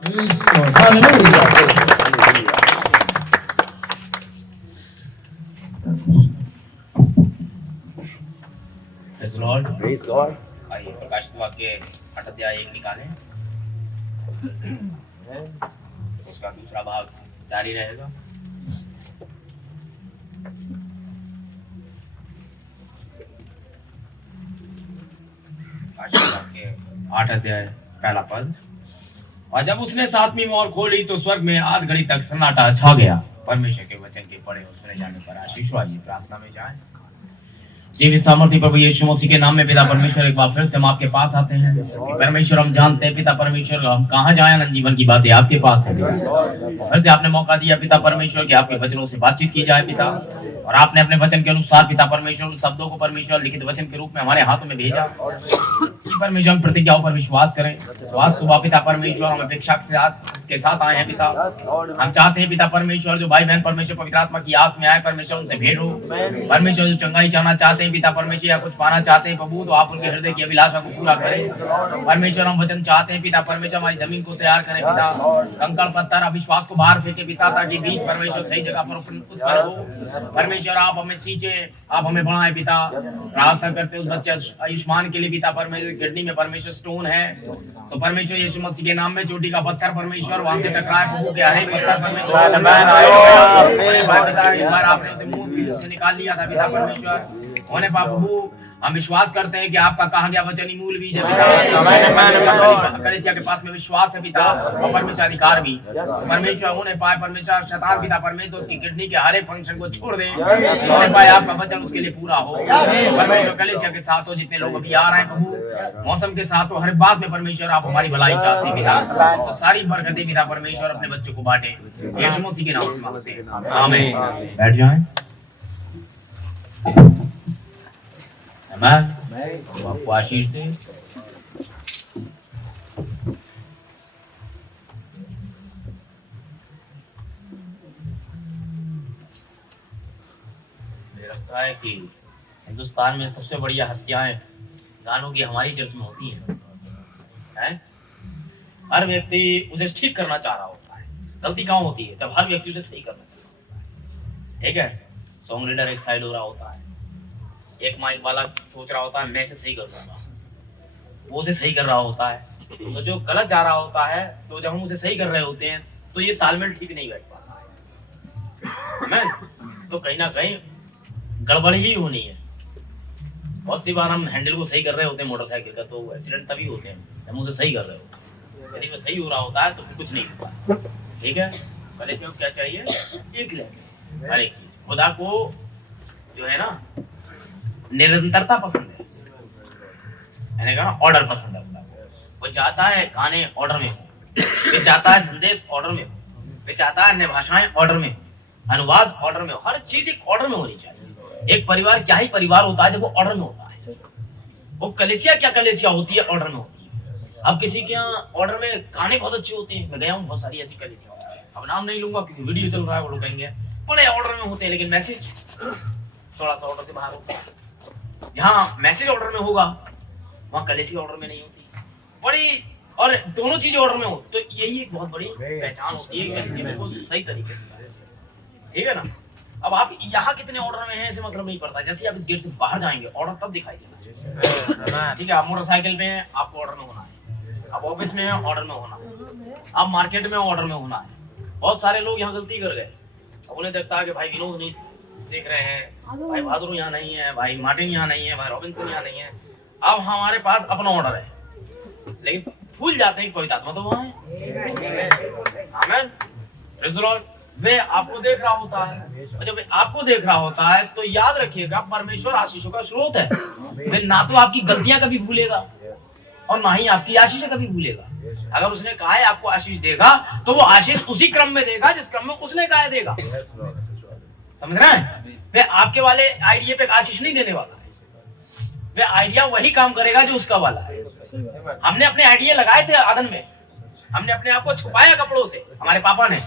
Praise God. आइए प्रकाशित वाक्य 8 अध्याय 1 निकालें, उसका दूसरा भाग जारी रहेगा। प्रकाशित वाक्य 8 अध्याय पहला पद। और जब उसने सातवीं मोहर खोली तो स्वर्ग में आध घड़ी तक सन्नाटा छा गया। परमेश्वर के वचन के पढ़े और सुने जाने पर आशीष वाली प्रार्थना में जाएं। जीवित सामर्थ्य प्रभु यीशु मसीह के नाम में पिता परमेश्वर एक बार फिर से हम आपके पास आते हैं कि परमेश्वर हम जानते हैं पिता परमेश्वर हम कहाँ जाए अनंत जीवन की बातें आपके पास है। फिर से आपने मौका दिया पिता परमेश्वर कि आपके वचनों से बातचीत की जाए पिता, और आपने अपने वचन के अनुसार पिता परमेश्वर उन शब्दों को परमेश्वर लिखित वचन के रूप में हमारे हाथों में भेजा कि परमेश्वर हम प्रतिज्ञाओं पर विश्वास करें। आज सुबह पिता परमेश्वर हम अपेक्षा के साथ आए हैं पिता। हम चाहते हैं पिता परमेश्वर जो भाई बहन परमेश्वर पवित्र आत्मा की आस में आए परमेश्वर उनसे भेंट हो। परमेश्वर जो चंगाई चाहना चाहते हैं पिता परमेश्वर या कुछ पाना चाहते हैं प्रभु, तो आप उनके हृदय की अभिलाषा को पूरा करें। परमेश्वर हम वचन चाहते हैं पिता परमेश्वर हमारी जमीन को तैयार करें पिता, कंकड़ पत्थर अविश्वास को बाहर फेंके पिता, ताकि बीज परमेश्वर सही जगह पर उत्पन्न हो। परमेश्वर आप हमें सींचे, आप हमें बढ़ाएं पिता। प्रार्थना करते उस बच्चे आयुष्मान के लिए पिता परमेश्वर, किडनी में परमेश्वर स्टोन है, तो परमेश्वर यीशु मसीह के नाम में चोटी का पत्थर परमेश्वर वहां से टकराए प्रभु के, हरे पत्थर परमेश्वर आपने उसे मुंह से निकाल लिया था पिता परमेश्वर होने पा प्रभु। हम विश्वास करते हैं कि आपका कहा गया वचन ही मूल बीज है पिता। कलीसिया के पास में विश्वास है पिता, और परमेश्वर अधिकार भी परमेश्वर होने पाए। परमेश्वर शैतान पिता परमेश्वर उसकी किडनी के हर एक फंक्शन को छोड़ दे, होने पाए आपका वचन उसके लिए पूरा हो। परमेश्वर कलीसिया के साथ हो, जितने लोग अभी आ रहे हैं प्रभु, मौसम के साथ हो, हर बात में परमेश्वर आप हमारी भलाई चाहते हैं पिता, तो सारी बरकतें पिता परमेश्वर अपने बच्चों को बांटे यीशु मसीह के नाम से मांगते हैं, आमीन। बैठ जाएं। आपको आशीष दे। मुझे लगता है कि हिंदुस्तान में सबसे बढ़िया हत्याएं गानों की हमारी चर्च में होती हैं। हर व्यक्ति उसे ठीक करना चाह रहा होता है। गलती कहाँ होती है? जब हर व्यक्ति उसे सही करना चाह रहा होता है। ठीक है, सॉन्ग रीडर एक साइड हो रहा होता है, एक माइक वाला सोच रहा होता है मैं इसे सही कर दूंगा, वो उसे सही कर रहा होता है, तो जो गलत जा रहा होता है, तो जब हम उसे सही कर रहे होते हैं तो ये तालमेल ठीक नहीं बैठ पाता है। तो कहीं ना कहीं गड़बड़ ही होनी है। बहुत सी बार हम हैंडल को सही कर रहे होते हैं मोटरसाइकिल का, तो एक्सीडेंट तभी होते हैं जब हम उसे सही कर रहे होते हैं। यदि वो सही हो रहा होता है तो फिर कुछ नहीं होता। ठीक है, पहले से क्या चाहिए? एक लेवल हर एक चीज। खुदा को जो है ना निरंतरता पसंद है, मैंने कहा ऑर्डर पसंद है। वो चाहता है गाने ऑर्डर में हो, वो चाहता है संदेश ऑर्डर में हो, वो चाहता है अन्य भाषाएं ऑर्डर में हो, अनुवाद ऑर्डर में हो, हर चीज एक ऑर्डर में होनी चाहिए। एक परिवार क्या ही परिवार होता है जब वो ऑर्डर में होता है। वो कलीसिया क्या कलीसिया होती है? ऑर्डर में होती है। अब किसी के यहाँ ऑर्डर में गाने बहुत अच्छे होते हैं, मैं गया हूँ बहुत सारी ऐसी कलीसिया, अब नाम नहीं लूंगा क्योंकि वीडियो चल रहा है, वो लोग कहेंगे बड़े ऑर्डर में होते हैं, लेकिन मैसेज थोड़ा सा ऑर्डर से बाहर होता है। जहाँ मैसेज ऑर्डर में होगा वहाँ कलीसिया ऑर्डर में नहीं होती बड़ी, और दोनों चीजें ऑर्डर में हो तो यही एक बहुत बड़ी पहचान होती है कलीसिया में बिल्कुल सही तरीके से। ठीक है ना? अब आप यहाँ कितने ऑर्डर में हैं ऐसे मतलब नहीं पड़ता। जैसे आप इस गेट से बाहर जाएंगे ऑर्डर तब दिखाई देगा। ठीक है, आप मोटरसाइकिल में हैं आपको ऑर्डर में होना है, आप ऑफिस में हैं ऑर्डर में होना है, आप मार्केट में ऑर्डर में होना है। बहुत सारे लोग यहाँ गलती कर गए, अब उन्हें देखता है कि भाई विनोद नहीं देख रहे हैं, भाई बहादुर यहाँ नहीं है, भाई मार्टिन यहाँ नहीं है, भाई रॉबिन्सन यहाँ नहीं है। अब हमारे पास अपना ऑर्डर है, लेकिन भूल जाते हैं पवित्र आत्मा तो वहाँ है। आमीन, प्रेज़ द लॉर्ड। वे आपको देख रहा होता है, और जब आपको देख रहा होता है तो याद रखिएगा परमेश्वर आशीषों का स्रोत है। वे ना तो आपकी गलतियां कभी भूलेगा और ना ही आपकी आशीष कभी भूलेगा। अगर उसने कहा है आपको आशीष देगा तो वो आशीष उसी क्रम में देगा जिस क्रम में उसने कहा है देगा। समझ रहे हैं? वे आपके वाले आइडिया पे आशीष नहीं देने वाला है, वे आइडिया वही काम करेगा जो उसका वाला है। हमने अपने आइडिया लगाए थे आदन में, हमने अपने आप को छुपाया कपड़ों से, हमारे पापा ने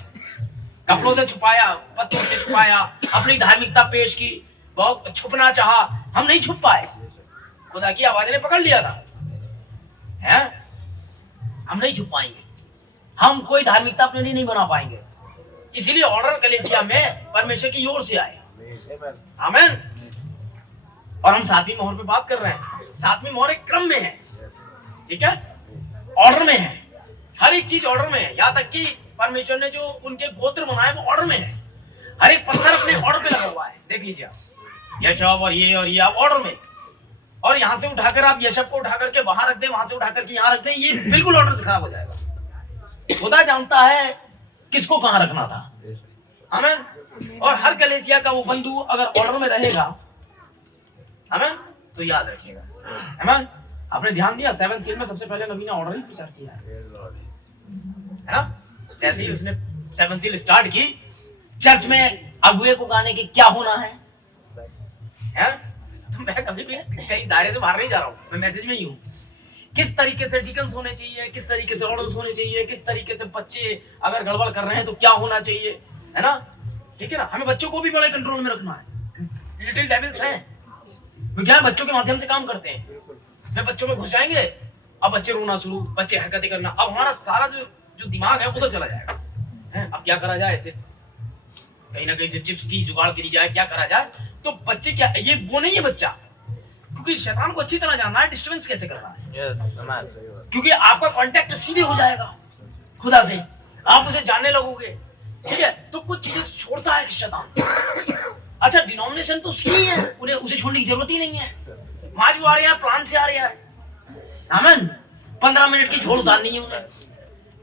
कपड़ों से छुपाया, पत्तों से छुपाया, अपनी धार्मिकता पेश की, बहुत छुपना चाहा, हम नहीं छुप पाए। खुदा की आवाज ने पकड़ लिया था, हैं? हम नहीं छुप पाएंगे। हम कोई धार्मिकता अपने लिए नहीं बना पाएंगे। इसीलिए ऑर्डर कलीसिया में परमेश्वर की ओर से आए। आमीन। और हम 7वीं मोहर पे बात कर रहे हैं। 7वीं मोहर एक क्रम में है, ठीक है, ऑर्डर में है। हर एक चीज ऑर्डर में है। यहाँ तक कि परमेश्वर ने जो उनके गोत्र बनाए वो ऑर्डर में है। हर एक पत्थर अपने ऑर्डर पे लगा हुआ है। देख लीजिए आप, यशब और ये आप ऑर्डर में। और यहाँ से उठाकर आप यशब को उठाकर के वहां रख दें, वहां से उठाकर के यहाँ रख दें, ये बिल्कुल ऑर्डर से खराब हो जाएगा। खुदा जानता है किसको कहां रखना था। आमीन। और हर कलीसिया का वो बंधु अगर ऑर्डर में रहेगा, आमीन, तो याद रखिएगा। आमीन। आपने ध्यान दिया 7 सील में सबसे पहले नबी ने ऑर्डर ही प्रचार किया है ना। जैसे ही उसने 7 सील स्टार्ट की, चर्च में अगुए को गाने के क्या होना है? तो मैं कभी भी कहीं दायरे से बाहर नहीं जा रहा हूँ, मैं मैसेज में ही हूँ। किस तरीके से डिकन्स होने चाहिए, किस तरीके से ऑर्डर्स होने चाहिए, किस तरीके से बच्चे अगर गड़बड़ कर रहे हैं तो क्या होना चाहिए, है ना, ठीक है ना। हमें बच्चों को भी बड़े कंट्रोल में रखना है। लिटिल डेविल्स हैं, वो क्या है, बच्चों के माध्यम से काम करते हैं। वे बच्चों में घुस जाएंगे, अब बच्चे रोना शुरू, बच्चे हरकतें करना, अब हमारा सारा जो दिमाग है उधर चला जाएगा। अब क्या करा जाए, ऐसे कहीं ना कहीं से चिप्स की जुगाड़ करी जाए, क्या करा जाए। तो बच्चे क्या, ये वो नहीं है बच्चा, क्योंकि शैतान को अच्छी तरह जानना है डिस्टर्बेंस कैसे करना है। क्योंकि आपका कांटेक्ट सीधे हो जाएगा खुदा से, आप उसे जानने लगोगे, ठीक है। तो कुछ चीजें छोड़ता है शैतान। अच्छा, डिनोमिनेशन तो उसकी है, उन्हें उसे छोड़ने की जरूरत ही नहीं है। माजू आ रहा है, प्लान से आ रहा है, आमीन। 15 मिनट की झोल उतारनी है उन्हें।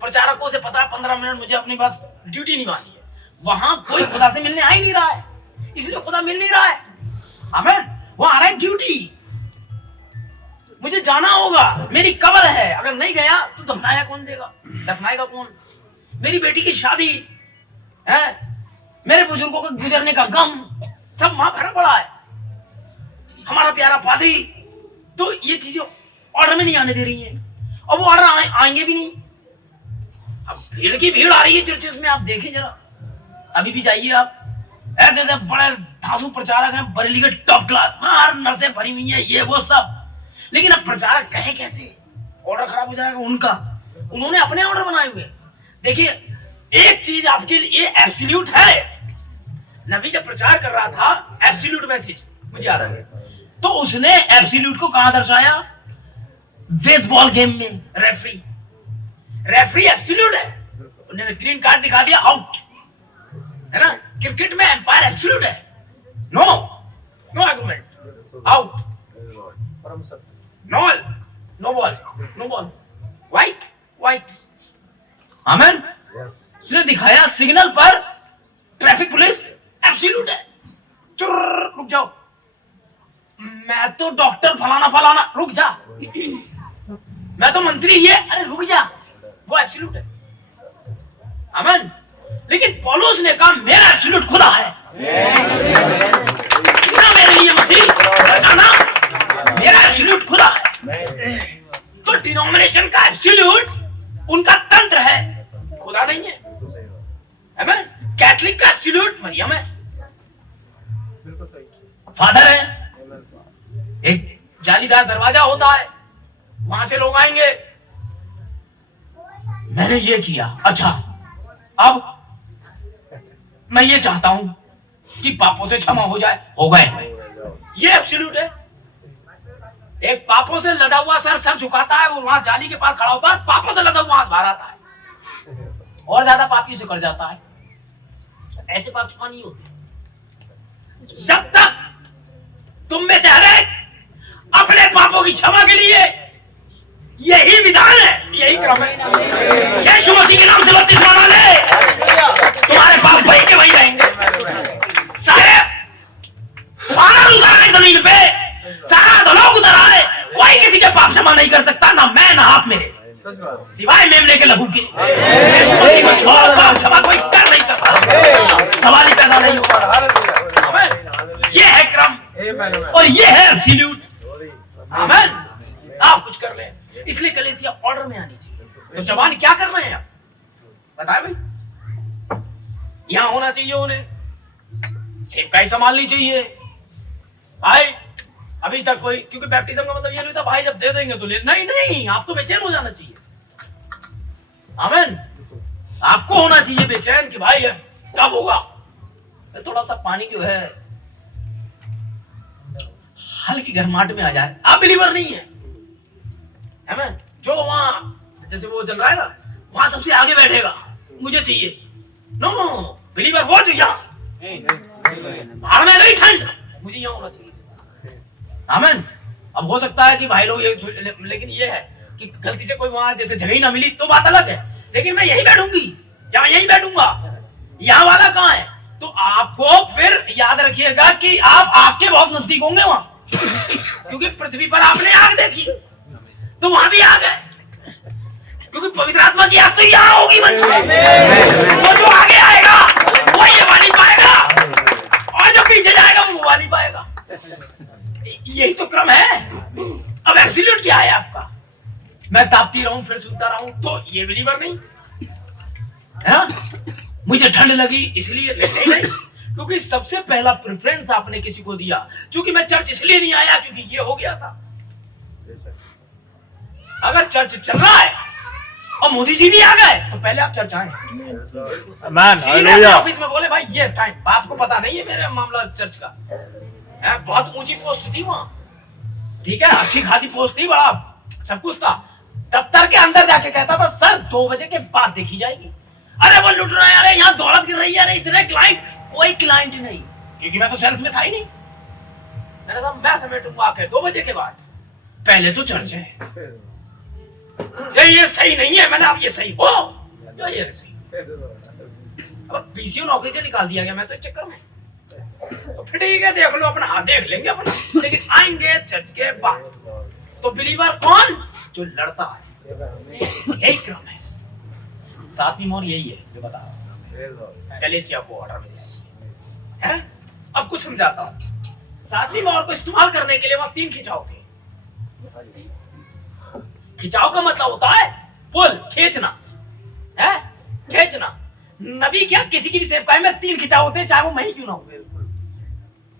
प्रचारकों से पता है 15 मिनट मुझे अपनी बस ड्यूटी निभानी है। वहां कोई खुदा से मिलने आ ही नहीं रहा है, इसलिए खुदा मिल नहीं रहा है। आमीन। वहां आ रहा है ड्यूटी, मुझे जाना होगा, मेरी कब्र है, अगर नहीं गया तो दफनाया कौन देगा, दफनाएगा कौन। मेरी बेटी की शादी है, मेरे बुजुर्गों के गुजरने का गम, सब वहां भरा पड़ा है। हमारा प्यारा पादरी, तो ये चीजें ऑर्डर में नहीं आने दे रही हैं, और वो ऑर्डर आएंगे भी नहीं। अब भीड़ की भीड़ आ रही है चर्चेस में, आप देखें जरा, अभी भी जाइए आप, ऐसे ऐसे बड़े धांसू प्रचारक हैं, बरेली के टॉप क्लास, हर नर्सें भरी हुई है, ये वो सब। लेकिन अब प्रचारक कहे कैसे, ऑर्डर खराब हो जाएगा उनका, उन्होंने अपने ऑर्डर बनाए हुए। देखिए, एक चीज आपके लिए एब्सोल्यूट है। नबी जब प्रचार कर रहा था एब्सोल्यूट मैसेज, मुझे याद आ गया, तो उसने एब्सोल्यूट को कहां दर्शाया? बेसबॉल गेम में रेफरी एब्सोल्यूट है, उन्होंने ग्रीन कार्ड दिखा दिया, आउट, है ना। क्रिकेट में एम्पायर एब्सोल्यूट है, no argument, out, no ball, wide. आमीन। उसने दिखाया सिग्नल पर, ट्रैफिक पुलिस एब्सोल्यूट है, रुक जाओ, मैं तो डॉक्टर फलाना, रुक जा, मैं तो मंत्री ये, अरे रुक जा, वो एब्सोल्यूट है। आमीन। लेकिन पौलुस ने कहा मेरा एब्सोल्यूट खुदा है, ना मेरे लिए मसीह बताना, मेरा एब्सोल्यूट खुदा है। तो डिनोमिनेशन का एब्सोल्यूट उनका तंत्र है, खुदा नहीं है। आमीन। कैथलिक का एब्सोल्यूट मरियम है, फादर है। एक जालीदार दरवाजा होता है, वहां से लोग आएंगे, मैंने ये किया, अच्छा अब मैं ये चाहता हूं कि पापों से क्षमा हो जाए, हो गए, ये एब्सोल्यूट है। एक पापों से लदा हुआ सर झुकाता है, वो वहां जाली के पास खड़ा होता है, पापों से लदा हुआ हाथ बाहर आता है, और ज्यादा पापी से कर जाता है। ऐसे पाप क्षमा नहीं होते जब तक तुम में से हर एक अपने पापों की क्षमा के लिए, यही विधान है, यही क्रम है। यीशु मसीह के नाम से बपतिस्मा ले, तुम्हारे पाप वहीं के वहीं रहेंगे। सारे सारा उतर आए जमीन पे, सारा धलोक उतर आए, कोई किसी के पाप क्षमा नहीं कर सकता, ना मैं ना आप मेरे, सिवाय मेमने के लहू के। यीशु मसीह को छोड़ पाप क्षमा कोई कर नहीं सकता, सवाल ही पैदा नहीं होगा। ये है क्रम और ये है एब्सोल्यूट। आमीन। आप कुछ कर लें, इसलिए कलीसिया ऑर्डर में आनी चाहिए। तो जवान क्या कर रहे हैं आप बताए भाई, यहां होना चाहिए, उन्हें सेवकाई संभालनी चाहिए भाई। अभी तक कोई, क्योंकि बैप्टिज्म का मतलब ये नहीं था भाई जब दे देंगे तो ले, नहीं, आप तो बेचैन हो जाना चाहिए। आमीन। आपको होना चाहिए बेचैन कि भाई अब कब होगा। थोड़ा सा पानी जो है हल्की गर्माहट में आ जाए, आप बिलीवर नहीं है ना? जो वहां जैसे वो चल रहा है ना, वहां सबसे आगे बैठेगा, मुझे चाहिए। नो नो नो, बिलीवर वो जो यहाँ बाहर में नहीं, ठंड मुझे यहाँ होना चाहिए। आमीन। अब हो सकता है कि भाई लोग ये, लेकिन ये है कि गलती से कोई वहां जैसे जगह ही ना मिली तो बात अलग है, लेकिन मैं यही बैठूंगी या मैं यही बैठूंगा, यहाँ वाला कहाँ है? तो आपको फिर याद रखिएगा कि आप आग के बहुत नजदीक होंगे वहां, क्योंकि पृथ्वी पर आपने आग देखी तो वहां भी आग है, क्योंकि पवित्र आत्मा की आग तो यहाँ होगी मंच में। वो जो आगे आएगा वो ये वाली पाएगा, और जो पीछे जाएगा वो वाली पाएगा। यही तो क्रम है। अब एब्सोल्यूट क्या है आपका? मैं तापती रहूं फिर सुनता रहूं तो ये बिलीवर नहीं है ना? मुझे ठंड लगी इसलिए नहीं, क्योंकि सबसे पहला प्रेफरेंस आपने किसी को दिया। क्योंकि मैं चर्च इसलिए नहीं आया क्योंकि ये हो गया था। अगर चर्च चल रहा है और मोदी जी भी आ गए तो पहले आप चर्च आए। ऑफिस में बोले भाई ये टाइम, आपको पता नहीं है मेरा मामला चर्च का है, बहुत ऊंची पोस्ट थी वहां, ठीक है, अच्छी खासी पोस्ट थी, बड़ा सब कुछ था। दफ्तर के अंदर जाके कहता था सर 2 बजे के बाद देखी जाएगी। अरे वो लुट रहा है, अरे यहाँ दौलत गिर रही है, अरे इतने क्लाइंट, कोई क्लाइंट नहीं, क्योंकि मैं तो सेल्स में था ही नहीं। मैंने कहा मैं समेटूंगा आके 2 बजे के बाद, पहले तो चर्च है। ये सही नहीं है, मैंने अब ये सही हो ये सही। अब पीसीओ नौकरी से निकाल दिया गया मैं तो इस चक्कर में, तो फिर ठीक है देख लो अपना, हाथ देख लेंगे अपना, लेकिन आएंगे चर्च के बाद। तो बिलीवर कौन? जो लड़ता है, यही क्रम है। 7वीं मोहर यही है जो बता रहा हूं, कलीसिया को ऑर्डर मिल जाए। अब कुछ समझाता हूं। 7वीं मोहर को इस्तेमाल करने के लिए वहां 3 खिंचाव थे। खिंचाव का मतलब होता है पुल, खींचना है, खींचना। नबी क्या किसी की भी सेवकाई में 3 खिंचाव होते हैं, चाहे वो मैं ही क्यों ना हो,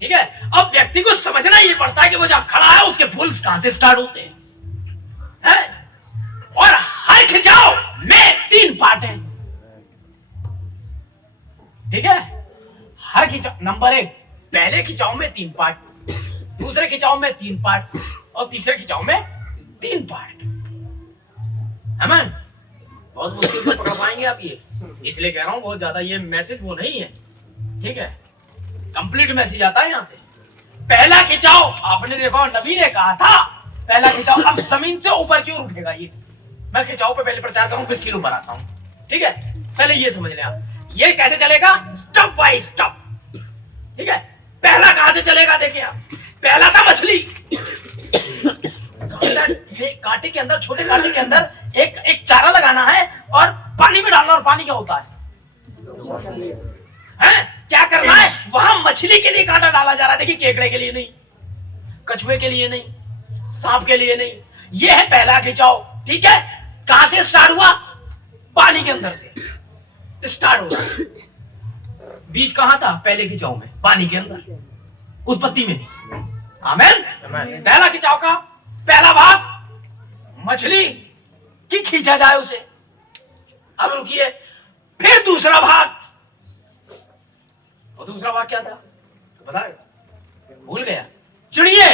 ठीक है। अब व्यक्ति को समझना ये पड़ता है कि वो जहां खड़ा है उसके पुल्स कहां से स्टार्ट होते हैं, और हर खिंचाव में 3 पार्ट हैं, ठीक है। हर खिंचाव, नंबर 1 पहले खिंचाव में 3 पार्ट, दूसरे खिंचाव में 3 पार्ट, और तीसरे खिंचाव में 3 पार्ट। आमीन। बहुत मुश्किल से पकड़ पाएंगे आप ये, इसलिए कह रहा हूं बहुत ज्यादा ये मैसेज वो नहीं है, ठीक है। कंप्लीट मैसेज आता है यहां से। पहला खिंचाव आपने देखा, नबी ने कहा था पहला खिंचाव अब जमीन से ऊपर की ओर उठेगा। ये मैं खिंचाव पे पहले प्रचार करूं फिर सिर ऊपर आता हूं, ठीक है। पहले ये समझ लें आप, ये कैसे चलेगा, स्टेप बाय स्टेप, ठीक है। पहला कहां से चलेगा देखिए आप, पहला था मछली। कांटे के अंदर, छोटे कांटे के अंदर एक चारा लगाना है और पानी में डालना, और पानी क्या होता है? क्या करना है? वहां मछली के लिए कांटा डाला जा रहा है, देखिए, केकड़े के लिए नहीं, कछुए के लिए नहीं, सांप के लिए नहीं। यह है पहला खिंचाव, ठीक है। कहां से स्टार्ट हुआ? पानी के अंदर से स्टार्ट हुआ। बीज कहां था? पहले खिंचाव में, पानी के अंदर, उत्पत्ति में। आमीन। पहला खिंचाव का पहला भाग मछली की खींचा जाए उसे। अब रुकिए, फिर दूसरा भाग, और दूसरा भाग क्या था बता, भूल गया। चिड़िया,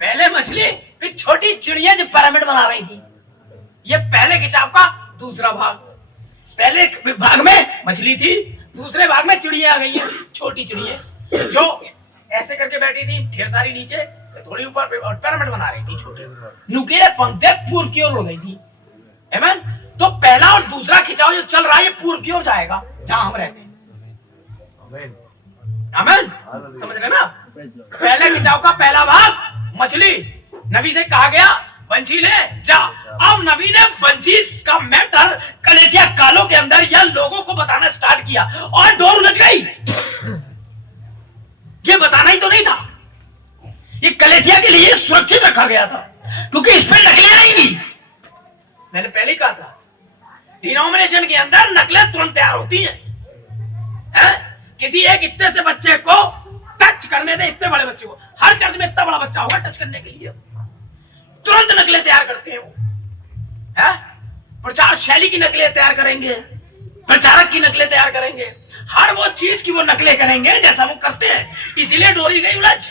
पहले मछली फिर छोटी चिड़िया जो पिरामिड बना रही थी, ये पहले खिंचाव का दूसरा भाग। पहले भाग में मछली थी, दूसरे भाग में चिड़िया आ गई है, छोटी चिड़िया जो ऐसे करके बैठी थी, ढेर सारी नीचे, थोड़ी ऊपर पिरामिड बना रही थी, छोटे नुकीले पंख पूर्व की ओर हो गई थी। आमीन। तो पहला और दूसरा खिंचाव जो चल रहा है ये पूर्व की ओर जाएगा, जहां हम रहते हैं। आमीन। समझ रहे ना? पहले खिंचाव का पहला भाग मछली, नबी से कहा गया बंशी ले जा। अब नबी ने बंशी का मैटर कलीसिया कालों के अंदर या लोगों को बताना स्टार्ट किया, और डोर उलझ गई। ये बताना ही तो नहीं था, ये कलीसिया के लिए सुरक्षित रखा गया था, क्योंकि इस पे नकलें आएंगी। मैंने पहले ही कहा था, डिनोमिनेशन के अंदर नकलें तुरंत तैयार होती हैं। किसी एक इतने से बच्चे को टच करने दे, इतने बड़े बच्चे को, हर चर्च में इतना बड़ा बच्चा होगा टच करने के लिए, तुरंत नकलें तैयार करते हैं वो। प्रचार शैली की नकलें तैयार करेंगे, प्रचारक की नकलें तैयार करेंगे, हर वो चीज की वो नकलें करेंगे जैसा वो करते हैं। इसीलिए डोरी गई उलझ।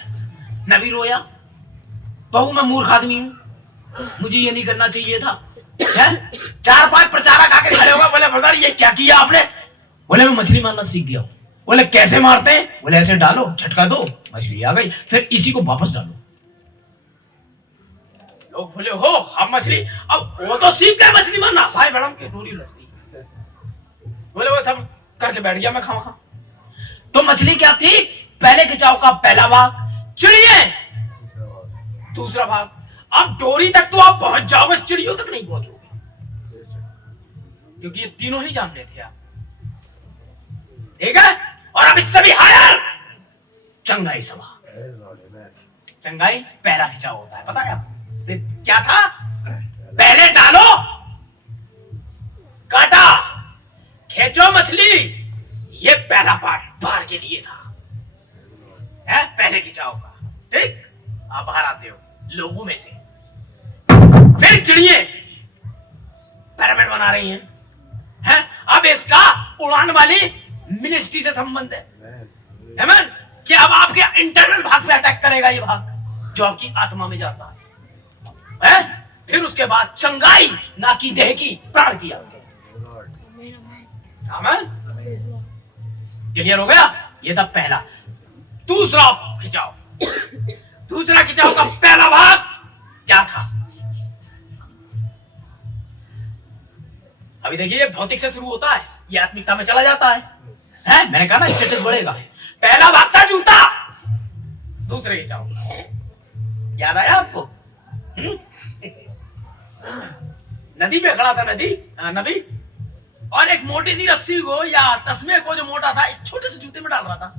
नबी रोया, बहू मैं मूर्ख आदमी हूं, मुझे ये नहीं करना चाहिए था। है? 4-5 प्रचारक आके खड़े होगा, बोले बता ये क्या किया आपने? बोले मैं मछली मारना सीख गया हूं। बोले कैसे मारते हैं? बोले ऐसे डालो, झटका दो, मछली आ गई, फिर इसी को वापस डालो। लोग बोले हो हम मछली, अब वो तो सीख गए मछली मारना, भाई मैडम की डोरी लग गई। बोले वो सब करके बैठ गया मैं खामा खा। तो मछली क्या थी? पहले खिंचाव का पहला भाग, चिड़िए दूसरा भाग। अब डोरी तक तो आप पहुंच जाओगे, चिड़ियों तक नहीं पहुंचोगे, क्योंकि ये तीनों ही जान रहे थे आप। ठीक है? और अब इससे भी हायर चंगाई सभा। चंगाई पहला खिंचाव होता है, पता है आपको? क्या था? पहले डालो, काटा, खेचो मछली, ये पहला पार्ट बाहर के लिए था, है पहले खिंचाव का। ठीक, आप बाहर आते हो लोगों में से। फिर चिड़िए पिरामिड बना रही हैं, हैं? अब इसका उड़ान वाली मिनिस्ट्री से संबंध है, हेमन, कि अब आपके इंटरनल भाग पे अटैक करेगा ये भाग जो आपकी आत्मा में जाता है। फिर उसके बाद चंगाई, ना की देह की, प्राण की आपके। आमेन। क्लियर हो गया? ये था पहला। दूसरा खिंचाव, दूसरा खिंचाव का पहला भाग क्या था? अभी देखिए, भौतिक से शुरू होता है, ये आत्मिकता में चला जाता है, मैंने कहा ना स्टेटस बढ़ेगा। पहला भाग था जूता, दूसरे खिंचाव, याद आया आपको? नदी पे खड़ा था नबी, और एक मोटी सी रस्सी को या तस्मे को जो मोटा था एक छोटे से जूते में डाल रहा था।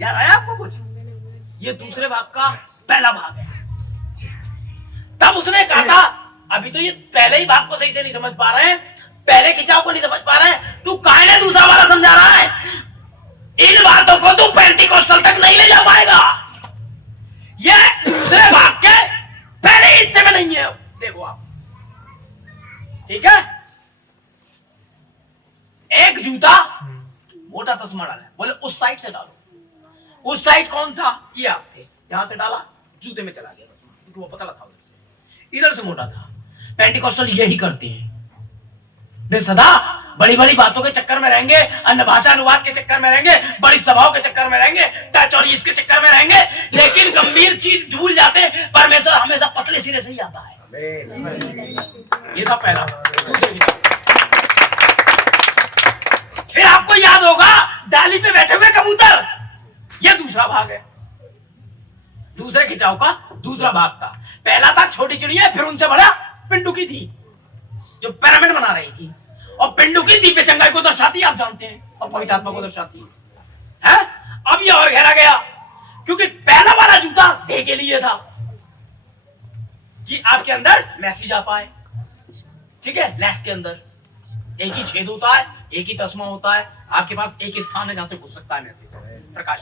याद आया आपको कुछ? ये दूसरे भाग का पहला भाग है। तब उसने कहा था, अभी तो ये पहले ही भाग को सही से नहीं समझ पा रहे हैं, पहले खिंचाव को नहीं समझ पा रहे हैं, तू काहे ने दूसरा वाला समझा रहा है? इन बातों को तू पेंटिकोस्टल तक नहीं ले जा पाएगा। ये दूसरे भाग के पहले हिस्से में नहीं है, देखो आप। ठीक है? एक जूता, मोटा तस्मा डाला, बोले उस साइड से डालो। उस साइड कौन था? ये आप थे, यहां से डाला, जूते में चला गया, क्योंकि वो पतला था, इधर से मोटा था। पेंटिकोस्टल यही करते हैं, वे सदा बड़ी बड़ी बातों के चक्कर में रहेंगे, अन्य भाषा अनुवाद के चक्कर में रहेंगे, बड़ी सभाओं के चक्कर में रहेंगे, टच और इसके चक्कर में रहेंगे, लेकिन गंभीर चीज भूल जाते हैं। परमेश्वर हमेशा पतले सिरे से ही आता है। ये था पहला। फिर आपको याद होगा डाली पे बैठे हुए कबूतर, ये दूसरा भाग है, दूसरे खिंचाव का दूसरा भाग था। पहला था छोटी चिड़िया, फिर उनसे बड़ा पिंडुकी थी जो पिरामिड बना रही थी, और पिंडुकी दिव्य चंगाई को दर्शाती है, आप जानते हैं, और पवित्र आत्मा को दर्शाती है। अब ये और गहरा गया, क्योंकि पहला वाला जूता देह के लिए था कि आपके अंदर मैसेज आ पाए। ठीक है? लैस के अंदर एक ही छेद होता है, एक ही तस्मा होता है, आपके पास एक ही स्थान है जहां से घुस सकता है मैसेज, प्रकाश।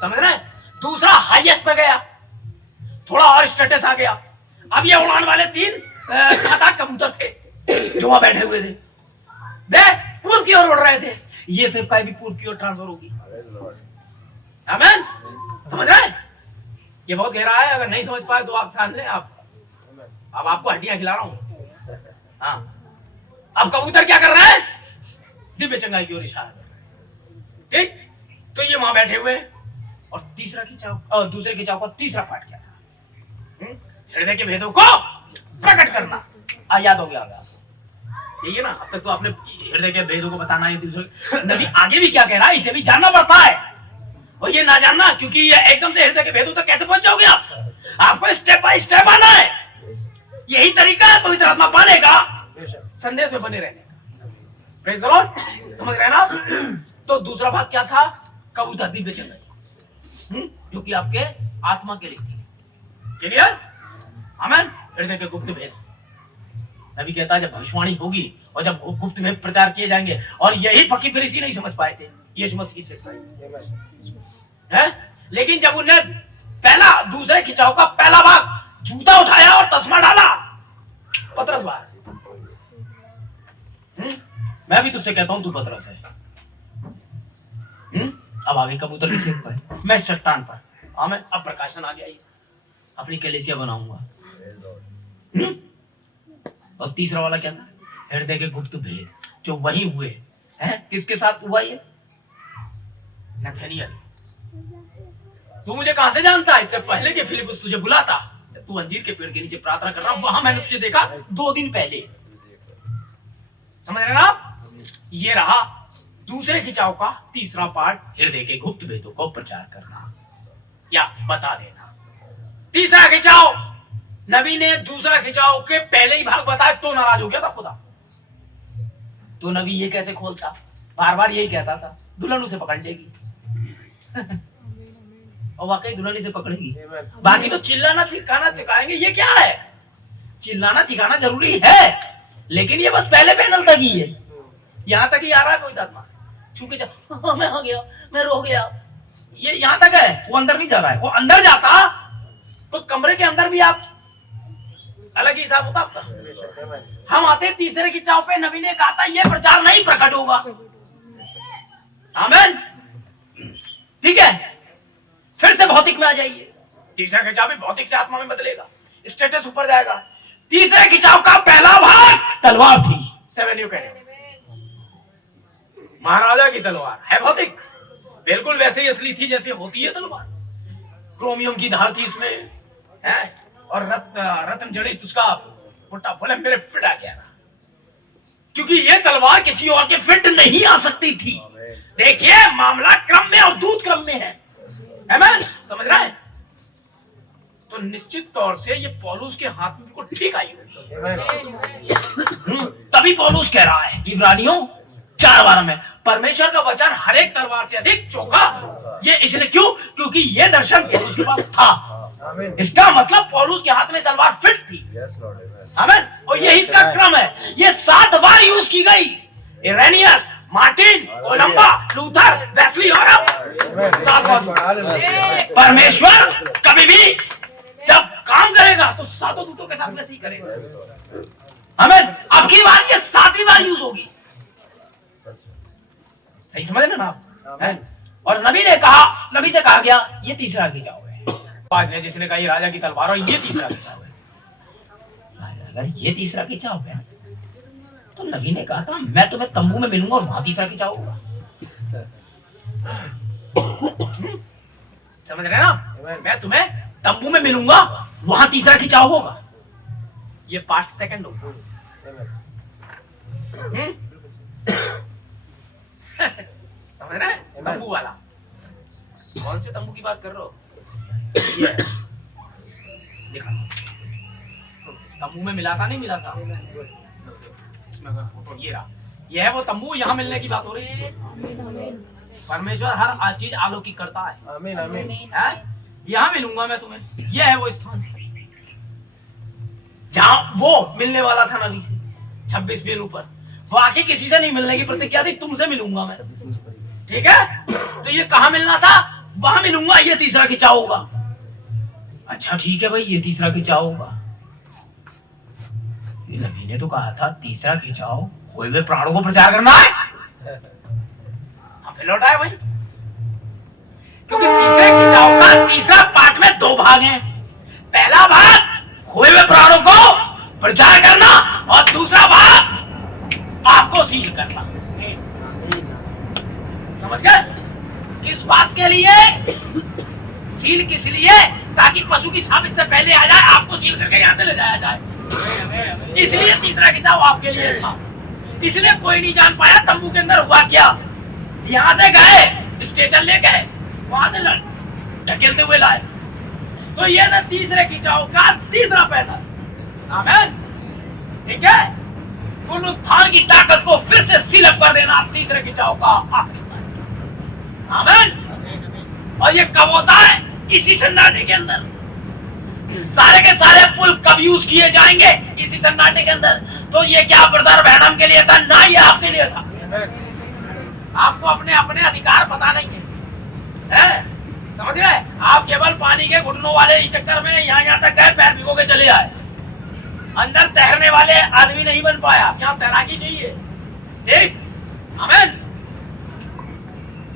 समझ रहे हैं? दूसरा हाईएस्ट पे गया, थोड़ा और स्टेटस आ गया। अब ये उड़ान वाले 7-8 कबूतर थे जो वहां बैठे हुए थे, वे पूर्व की ओर उड़ रहे थे, ये सिर्फ का भी पूर्व की ओर ट्रांसफर होगी। आमीन। समझ रहे हैं? ये बहुत गहरा है, अगर नहीं समझ पाए तो आप समझ लें। अब आपको हड्डियां खिला रहा हूं। हाँ, अब कबूतर क्या कर रहे हैं? दिव्य चंगाई की ओर इशारा कर रहे हैं। ठीक? तो ये वहां बैठे हुए, और तीसरा खिंचाव, दूसरे खिंचाव का तीसरा पार्ट क्या था? हृदय के भेदों को प्रकट करना। याद हो गया यही है ना? अब तक तो आपने हृदय के भेदों को बताना है। दूसरे नबी आगे भी क्या कह रहा है, इसे भी जानना पड़ता है, और ये ना जानना, क्योंकि ये एकदम से हृदय के भेदों तक कैसे पहुंच जाओगे आप? आपको स्टेप बाय स्टेप आना है। यही तरीका है पवित्र आत्मा पाने का, संदेश में बने रहने का। Praise the Lord. समझ रहे हैं ना? तो दूसरा भाग क्या था? कबूतर दिव्य चंगाई, जो कि आपके आत्मा के लिए थी। क्लियर? आमीन। हृदय के गुप्त भेद। नबी कहता है जब भविष्यवाणी होगी और जब गुप्त में प्रचार किए जाएंगे, और यही फकीर फरीसी नहीं समझ पाए थे, यीशु मसीह से है। लेकिन जब उन्हें पहला दूसरे खिंचाव का पहला भाग जूता उठाया और तस्मा डाला, पतरस बाहर, मैं भी तुझसे कहता हूँ तू पतरस है। अब आगे कबूतर किसी पर है, मैं इस चट्टान पर। आमेन। अब प्रकाशन आ गया, ये अपनी कलीसिया बनाऊंगा। और तीसरा वाला क्या था? हृदय के गुप्त भेद जो वही हुए हैं। किसके साथ हुआ ये? नथानिएल। तू मुझे कहां से जानता है? इससे पहले कि फिलिप्पुस तुझे बुलाता, तू अंजीर के पेड़ के नीचे प्रार्थना कर रहा, वहां मैंने तुझे देखा 2 दिन पहले। समझ रहे ना आप? ये रहा दूसरे खिंचाव का तीसरा पार्ट, हृदय के गुप्त भेदों को प्रचार करना या बता देना। तीसरा खिंचाव, नबी ने दूसरा खिंचाव के पहले ही भाग बताया तो नाराज हो गया था खुदा। तो नबी ये कैसे खोलता? बार बार यही कहता था दुल्हन उसे पकड़ लेगी। और वाकई दुल्हन से पकड़ेगी। बाकी तो चिल्लाना चिल्लाना चिल्लाएंगे, ये क्या है? चिल्लाना चिल्लाना जरूरी है, लेकिन ये बस पहले पैनल तक ही है। यहाँ तक ही आ रहा है कोई आत्मा छू के जा, मैं हो गया, मैं रो गया, ये यहाँ तक है, वो अंदर नहीं जा रहा है। वो अंदर जाता तो कमरे के अंदर भी आप अलग ही हिसाब होता आपका। हम आते तीसरे खिंचाव पे, नबी ने कहा था ये प्रचार नहीं प्रकट होगा। आमीन। ठीक है, फिर से भौतिक में आ जाइए। तीसरा खिंचाव भी भौतिक से आत्मा में बदलेगा, स्टेटस ऊपर जाएगा। तीसरे खिंचाव का पहला भाग तलवार थी। 7 यू कह महाराजा की तलवार है भौतिक, बिल्कुल वैसे ही असली थी जैसे होती है तलवार। क्रोमियम की धार थी इसमें है, और रत्न जड़ित उसका पुट्टा बोले मेरे फिट आ गया, क्योंकि ये तलवार किसी और के फिट नहीं आ सकती थी। देखिए मामला क्रम में और दूत क्रम में है। आमीन। समझ रहा है? तो निश्चित तौर से ये पौलुस के हाथ में बिल्कुल ठीक आई होगी। तभी पौलुस कह रहा है इब्रानियों 4:12 में, परमेश्वर का वचन हर एक तलवार से अधिक चौका। ये इसलिए क्यों? क्योंकि ये दर्शन पौलुस के पास था। इसका मतलब पौलुस के हाथ में तलवार फिट थी। आमीन। और यही इसका क्रम है। ये 7 बार यूज की गई। Irenaeus, Martin, Columba, Luther, Wesley और अब 7 बार। परमेश्वर कभी भी जब काम करेगा तो 7 दूतों के साथ वैसे ही करेगा। आमीन। अब की बार ये 7वीं बार यूज होगी। सही समझ रहे ना आप? और नबी ने कहा, नबी से कहा गया ये तीसरा खिंचाव है। आज ने जिसने कहा ये राजा की तलवार और ये तीसरा खिंचाव है। अगर ये तीसरा खिंचाव है तो नबी ने कहा था मैं तुम्हें तंबू में मिलूंगा और वहां तीसरा खिंचाव होगा। समझ रहे ना? मैं तुम्हें तंबू में मिलूंगा वहां तीसरा खिंचाव होगा। ये पार्ट सेकंड होगा। समझ रहे हैं? तंबू वाला। कौन से तंबू की बात कर रहे हो? ये देखा तंबू में मिला था नहीं मिला था? इसमें अगर फोटो ये रहा, ये है वो तंबू। यहाँ मिलने की बात हो रही है। परमेश्वर हर चीज अलौकिक करता है। आमीन आमीन। यहाँ मिलूंगा मैं तुम्हें, ये है वो स्थान जहाँ वो मिलने वाला था नबी से 26 पेड़ ऊपर। वाकई किसी से नहीं मिलने की प्रतिज्ञा थी, तुमसे मिलूंगा मैं। ठीक है, तो ये कहाँ मिलना था? वहां मिलूंगा, ये तीसरा खिंचाव होगा। अच्छा ठीक है भाई, ये तीसरा खिंचाव होगा। नबी ने तो कहा था तीसरा खिंचाव खोए हुए प्राणों को प्रचार करना है। फिर लौटा है भाई, क्योंकि तीसरे खिंचाव का तीसरा पार्ट में 2 भाग हैं। पहला भाग खोए हुए प्राणों को प्रचार करना और दूसरा भाग आपको सील करना। समझ गए? किस बात के लिए सील? किस लिए? ताकि पशु की छाप इससे पहले आ जाए, आपको सील करके यहाँ से ले जाया जाए। इसलिए तीसरा खिंचाव आपके लिए था। इसलिए कोई नहीं जान पाया तंबू के अंदर हुआ क्या। यहाँ से गए स्टेशन लेके, वहां से ढकेलते हुए लाए। तो ये था तीसरे खिंचाव का तीसरा पैनल। आमीन। ठीक है, पुनरुत्थान की ताकत को फिर से सील अप कर देना तीसरे खिंचाव का आखिरी पैनल। आमीन। और ये कब होता है? इसी सन्नाटे के अंदर। सारे के सारे पुल कब यूज किए जाएंगे? इसी सन्नाटे के अंदर। तो ये क्या ब्रदर ब्रैनम के लिए था? ना, ये आपके लिए था। आपको अपने अपने अधिकार पता नहीं है, समझ रहे? आप केवल पानी के घुटनों वाले इस चक्कर में यहाँ तक गए, पैर भिगो के चले आए। अंदर तैरने वाले आदमी नहीं बन पाया। क्या तैराकी चाहिए? ठीक,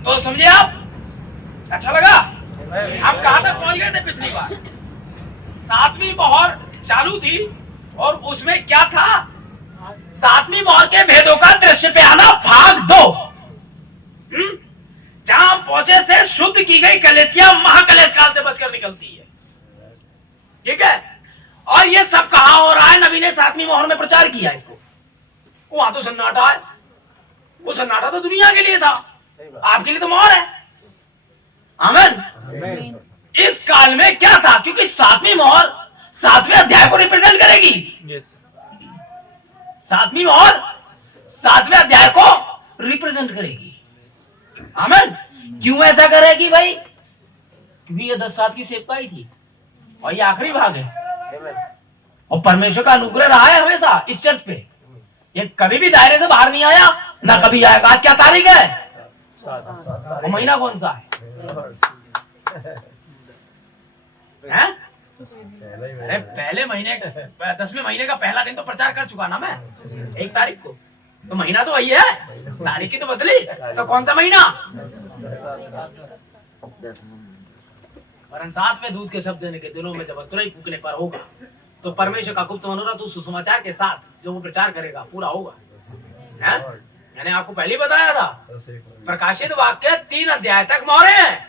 तो समझे आप? अच्छा लगा? हम कहां तक पहुंच गए थे पिछली बार? 7वीं मोहर चालू थी और उसमें क्या था? 7वीं मोहर के भेदों का दृश्य पे आना भाग 2। जहां हम पहुंचे थे, शुद्ध की गई कलेसिया महाकलेश काल से बचकर निकलती है। ठीक है? और ये सब कहां हो रहा है? नबी ने 7वीं मोहर में प्रचार किया इसको। वहां तो सन्नाटा है। वो सन्नाटा तो दुनिया के लिए था, आपके लिए तो मोहर है। आमीन। इस काल में क्या था? क्योंकि 7वीं मोहर 7वें अध्याय को रिप्रेजेंट करेगी। 7वीं मोहर 7वें अध्याय को रिप्रेजेंट करेगी। आमीन। क्यों ऐसा करेगी भाई? क्योंकि ये 10 साल की सेवकाई थी और ये आखिरी भाग है। और परमेश्वर का अनुग्रह रहा है हमेशा इस चर्च पे। ये कभी भी दायरे से बाहर नहीं आया, ना कभी आएगा। आज क्या तारीख है? और महीना कौन सा है? अरे पहले महीने 10वें महीने का पहला दिन तो प्रचार कर चुका ना मैं, 1 तारीख को। तो महीना तो वही है, तारीख की तो बदली। तो कौन सा महीना? वरन 7वें दूध के शब्द देने के दिनों में जब तुरई फूकने पर होगा तो परमेश्वर का गुप्त मनोरथ उस सुसमाचार के साथ जो वो प्रचार करेगा पूरा होगा। है? मैंने आपको पहले बताया था, प्रकाशित वाक्य 3 अध्याय तक मोहरे हैं।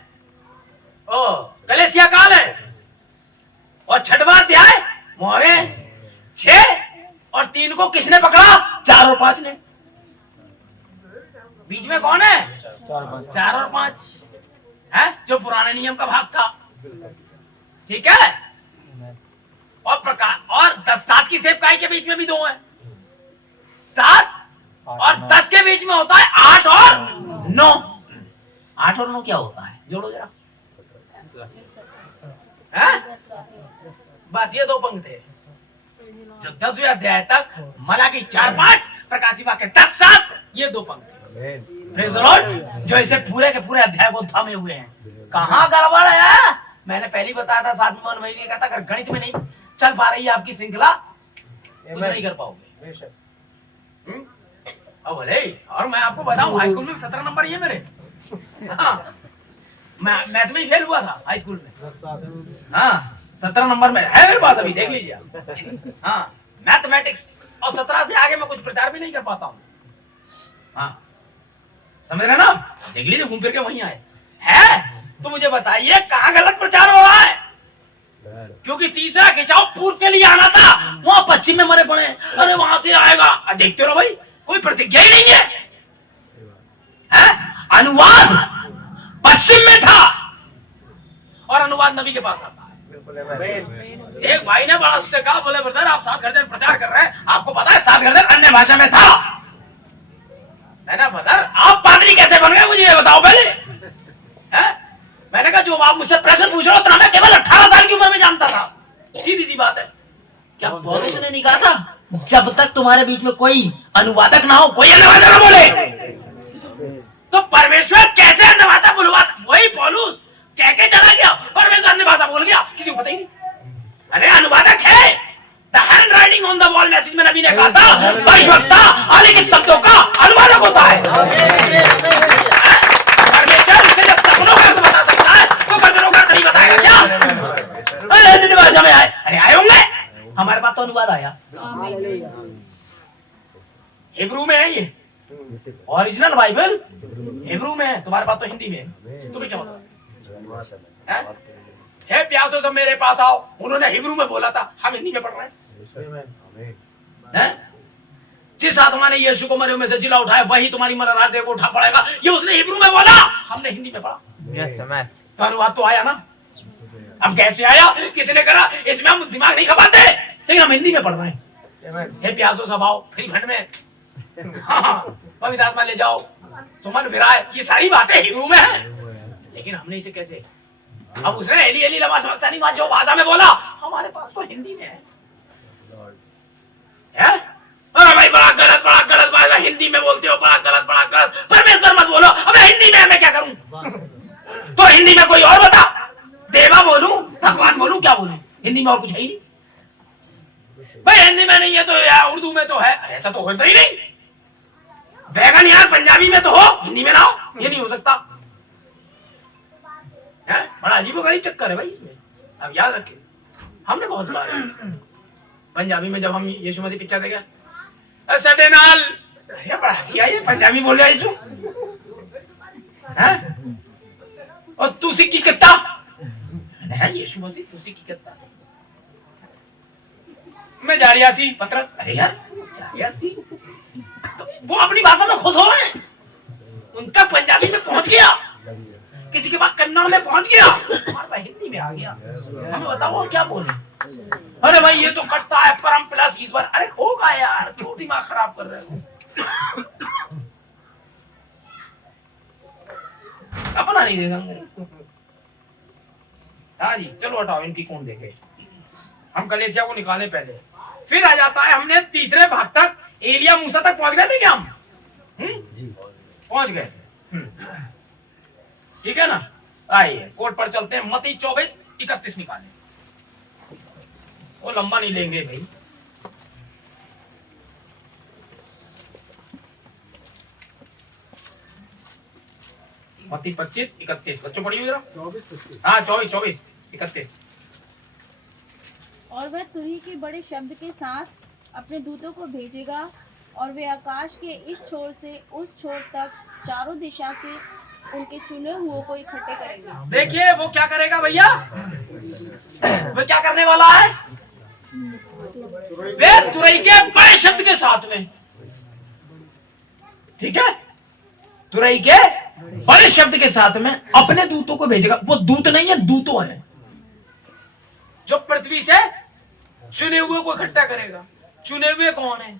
ओ कलेसिया काल है। और 6वां अध्याय मोहरे 6 और 3 को किसने पकड़ा? 4 और 5 ने। बीच में कौन है? 4 और 5 है, जो पुराने नियम का भाग था। ठीक है? और प्रकाश और 10-7 की सेवकाई के बीच में भी 2 है। 7 और 10 के बीच में होता है 8 और 9। 8 और 9 क्या होता है? जोड़ो जरा। बस ये 2 पंक्ति है जो 10वें अध्याय तक, मलाकी 4-5, प्रकाशी वाक्य 10-7, ये 2 पंक्ति प्रेज़ द लॉर्ड, जो इसे पूरे के पूरे अध्याय को थामे हुए हैं। कहां गड़बड़ है? मैंने पहले बताया था 7वें महीने का था, अगर गणित में नहीं चल पा रही है आपकी श्रृंखला, कुछ नहीं कर पाओगे। अब भले। और मैं आपको बताऊं, हाई स्कूल में 17 नंबर ये मेरे। हाँ, मैं मैथ में ही फेल हुआ था हाई स्कूल में। हाँ, 17 नंबर में है मेरे पास, अभी देख लीजिए। हाँ, मैथमेटिक्स। और 17 से आगे मैं कुछ प्रचार भी नहीं कर पाता हूँ। हाँ, समझ रहे ना? देख लीजिए, घूम फिर के वहीं आए है। तो मुझे बताइए कहाँ गलत प्रचार हो रहा है? क्योंकि तीसरा खिंचाव पूर्व के लिए आना था, वहां पश्चिम में मरे पड़े। अरे वहां से आएगा, देखते रहो भाई, कोई प्रतिज्ञा ही नहीं है। अनुवाद पश्चिम में था और अनुवाद नबी के पास आता है। एक भाई ने बड़ा उससे कहा, बोले ब्रदर आप 7 गर्जन प्रचार कर रहे हैं, आपको पता है 7 गर्जन अन्य भाषा में था। मैंने ब्रदर आप पादरी कैसे बन गए, मुझे ये बताओ पहले। मैंने कहा जो आप मुझसे प्रश्न पूछ रहे हो तो मैं केवल 18 साल की उम्र में जानता था। सीधी सी बात है। क्या पौलुस ने नहीं कहा था, जब तक तुम्हारे बीच में कोई अनुवादक ना हो, कोई अन्य भाषा ना बोले, तो परमेश्वर कैसे अन्य भाषा बोलवा? वही पौलुस कह के चला गया, परमेश्वर अन्य भाषा बोल गया, किसी को पता ही नहीं। अरे अनुवादक है। The hand writing on the wall message में नबी ने कहा था, परिशुद्धता अलिखित शब्दों का अनुवादक होता है। परमेश्वर इसे जब सपनों का बता सकता है तो गर्दनों का नहीं बताएगा क्या? अरे भाषा में आए, अरे आए होंगे, हमारे पास तो अनुवाद आया, हिब्रू में है। ये ओरिजिनल बाइबल हिब्रू में है, तुम्हारे पास तो हिंदी में है। तुम्हें क्या मतलब है? प्यासों सब मेरे पास आओ, उन्होंने हिब्रू में बोला था, हम हिंदी में पढ़ रहे हैं। जिस आत्मा ने यीशु को मरे में से जिला उठाया, वही तुम्हारी मरनार देह को उठा पड़ेगा, ये उसने हिब्रू में बोला, हमने हिंदी में पढ़ा। तो अनुवाद तो आया ना। अब कैसे आया, किसी ने कहा इसमें हम दिमाग नहीं खपाते, लेकिन हम हिंदी में पढ़ रहे हैं। हे प्यासों सब आओ, फ्री फंड में पवित्र आत्मा ले जाओ, सुमन विराय, ये सारी बातें हिब्रू में है, लेकिन हमने इसे कैसे? अब उसने एली एली लमा समझता नहीं, जो भाषा में बोला, हमारे पास तो हिंदी में है। अरे भाई बड़ा गलत बात, हिंदी में बोलते हो, बड़ा गलत। परमेश्वर मत बोलो। अब हिंदी में मैं क्या करूं? तो हिंदी में कोई और बता, देवा बोलूं, भगवान बोलूं, क्या बोलूं? हिंदी में और कुछ है ही नहीं भाई। हिंदी में नहीं है तो यार उर्दू में तो है, ऐसा तो होता ही नहीं। बैगन यार पंजाबी में तो हो, हिंदी में ना हो, ये नहीं हो सकता। है, बड़ा अजीब गरीब चक्कर है भाई इसमें। अब याद रखें, हमने बहुत बार पंजाबी में जब हम यीशु मसीह पिक्चर देखे सडे नाल, अरे बड़ा हंसी आई, पंजाबी बोल रहा यीशु हैं, और तुसी की करता है यीशु मसीह, तुसी की करता मैं जा रही सी पतरस, अरे यार जा रही सी, तो वो अपनी भाषा में खुश हो रहे हैं, उनका पंजाबी में पहुंच गया, किसी के पास कन्नड़ में पहुंच गया, हमारे पास हिंदी में आ गया। हमें बताओ और क्या बोले? अरे भाई ये तो कटता है परम प्लस ईश्वर, अरे होगा यार, क्यों दिमाग खराब कर रहे हो? अपना नहीं देखेंगे। हाँ जी, चलो हटाओ, इनकी कौन देखे, हम कलेसिया को निकालें पहले, फिर आ जाता है। हमने तीसरे भाग तक, एलिया मूसा तक पहुंच गए थे क्या हम? पहुंच गए थे, ठीक है ना। आइए कोड पर चलते हैं, मत्ती 24:31 निकालें, वो लंबा नहीं लेंगे भाई। मत्ती 25:31, बच्चों पढ़िए जरा। 24:31, हाँ 24:31। और वह तुरही के बड़े शब्द के साथ अपने दूतों को भेजेगा, और वे आकाश के इस छोर से उस छोर तक चारों दिशा से उनके चुने हुओं को इकट्ठे करेंगे। देखिए वो क्या करेगा भैया, वो क्या करने वाला है? वे तुरही के बड़े शब्द के साथ में, ठीक है, तुरही के बड़े शब्द के साथ में अपने दूतों को भेजेगा। वो दूत नहीं है, दूतों है, जो पृथ्वी से चुने हुए को इकट्ठा करेगा। चुने हुए कौन है?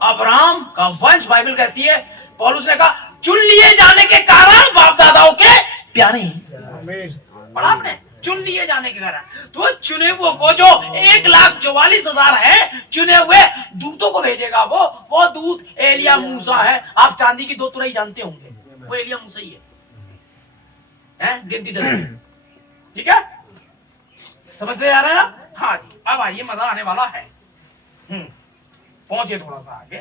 अब्राहम का वंश। बाइबल कहती है, पौलुस ने कहा चुन लिए जाने के कारण बाप दादाओं के प्यारे हैं। पढ़ा आपने, चुन लिए जाने के कारण। तो चुने हुए को, जो 1,44,000 है चुने हुए दूतों को भेजेगा। वो दूत एलिया मूसा है। आप चांदी की 2 तुरई जानते होंगे, वो एलिया मूसा ही है, गिनती 10। ठीक है, समझते आ रहे हैं आप? हाँ जी, अब आइए, मजा आने वाला है। पहुंचे थोड़ा सा आगे,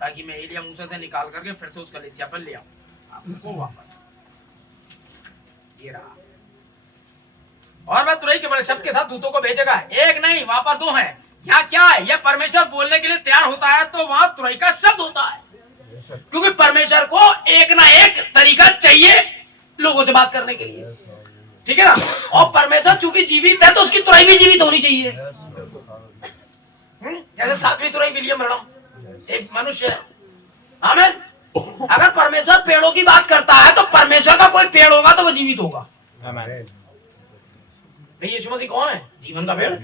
ताकि मैं एलिया मूसा से निकाल करके फिर से उस कलीसिया पर ले आऊं आपको वापस। ये रहा, और मैं तुरही के बड़े शब्द के साथ दूतों को भेजेगा। एक नहीं, वहां पर 2 है। यहाँ क्या है? यह परमेश्वर बोलने के लिए तैयार होता है तो वहां तुरही का शब्द होता है, क्योंकि परमेश्वर को एक ना एक तरीका चाहिए लोगों से बात करने के लिए, ठीक है ना। और परमेश्वर चूंकि जीवित है तो उसकी तुरही भी जीवित होनी चाहिए। जैसे 7वीं तुरही विलियम रनम एक मनुष्य है। आमीन। अगर परमेश्वर पेड़ों की बात करता है तो परमेश्वर का कोई पेड़ होगा तो वो जीवित होगा। भाई यीशु मसीह कौन है? जीवन का पेड़ है।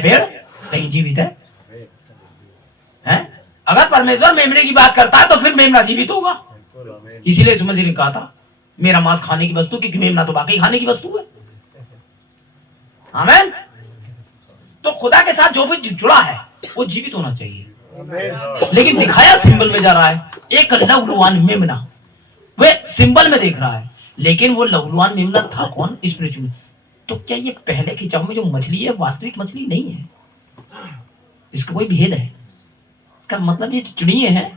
पेड़ नहीं जीवित है, हैं? अगर परमेश्वर मेमने की बात करता है तो फिर मेमना जीवित होगा। इसीलिए यीशु मसीह ने कहा था मेरा मांस खाने की वस्तु, क्योंकि मेमना तो वाकई खाने की वस्तु है। आमीन। तो खुदा के साथ जो भी जुड़ा है वो जीवित होना चाहिए, लेकिन दिखाया सिंबल में जा रहा है। एक लहूलुहान मेमना, वे सिंबल में देख रहा है, लेकिन वो लहूलुहान मेमना था कौन? स्पिरिचुअल में। तो क्या ये पहले खिंचाव में जो मछली है वास्तविक मछली नहीं है? इसका कोई भेद है? इसका मतलब ये चिड़िया है,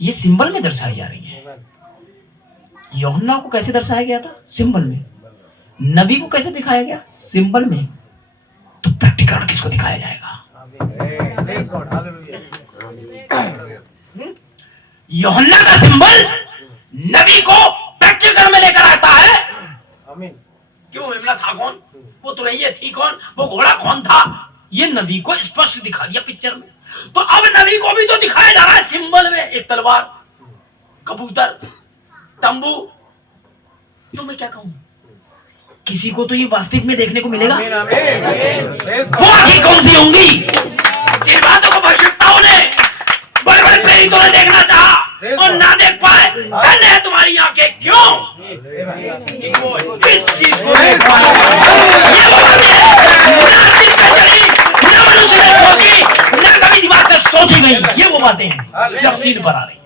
ये सिंबल में दर्शाई जा रही है। यूहन्ना को कैसे दर्शाया गया था? सिंबल में। नबी को कैसे दिखाया गया? सिंबल में। तो प्रैक्टिकल किसको दिखाया जाएगा? यूहन्ना का सिंबल नबी को प्रैक्टिकल में लेकर आता है। क्यों? मेमना था कौन? वो तुरैया थी कौन? वो घोड़ा कौन था? ये नबी को स्पष्ट दिखा दिया पिक्चर में। तो अब नबी को भी तो दिखाया जा रहा है सिंबल में, एक तलवार, कबूतर, तंबू। तो मैं क्या कहूं, किसी को तो ये वास्तविक में देखने को मिलेगा। वो आंखें कौन सी होंगी जिन बातों को भविष्यवक्ताओं ने, बड़े बड़े प्रेरितों ने देखना चाहा और ना देख पाए? धन्य है तुम्हारी आंखें। क्यों? इस चीज को ये वो बातें ना मनुष्य ने सोची, ना कभी दिमाग से सोची गई। ये वो बातें हैं जब सीध पर आ रही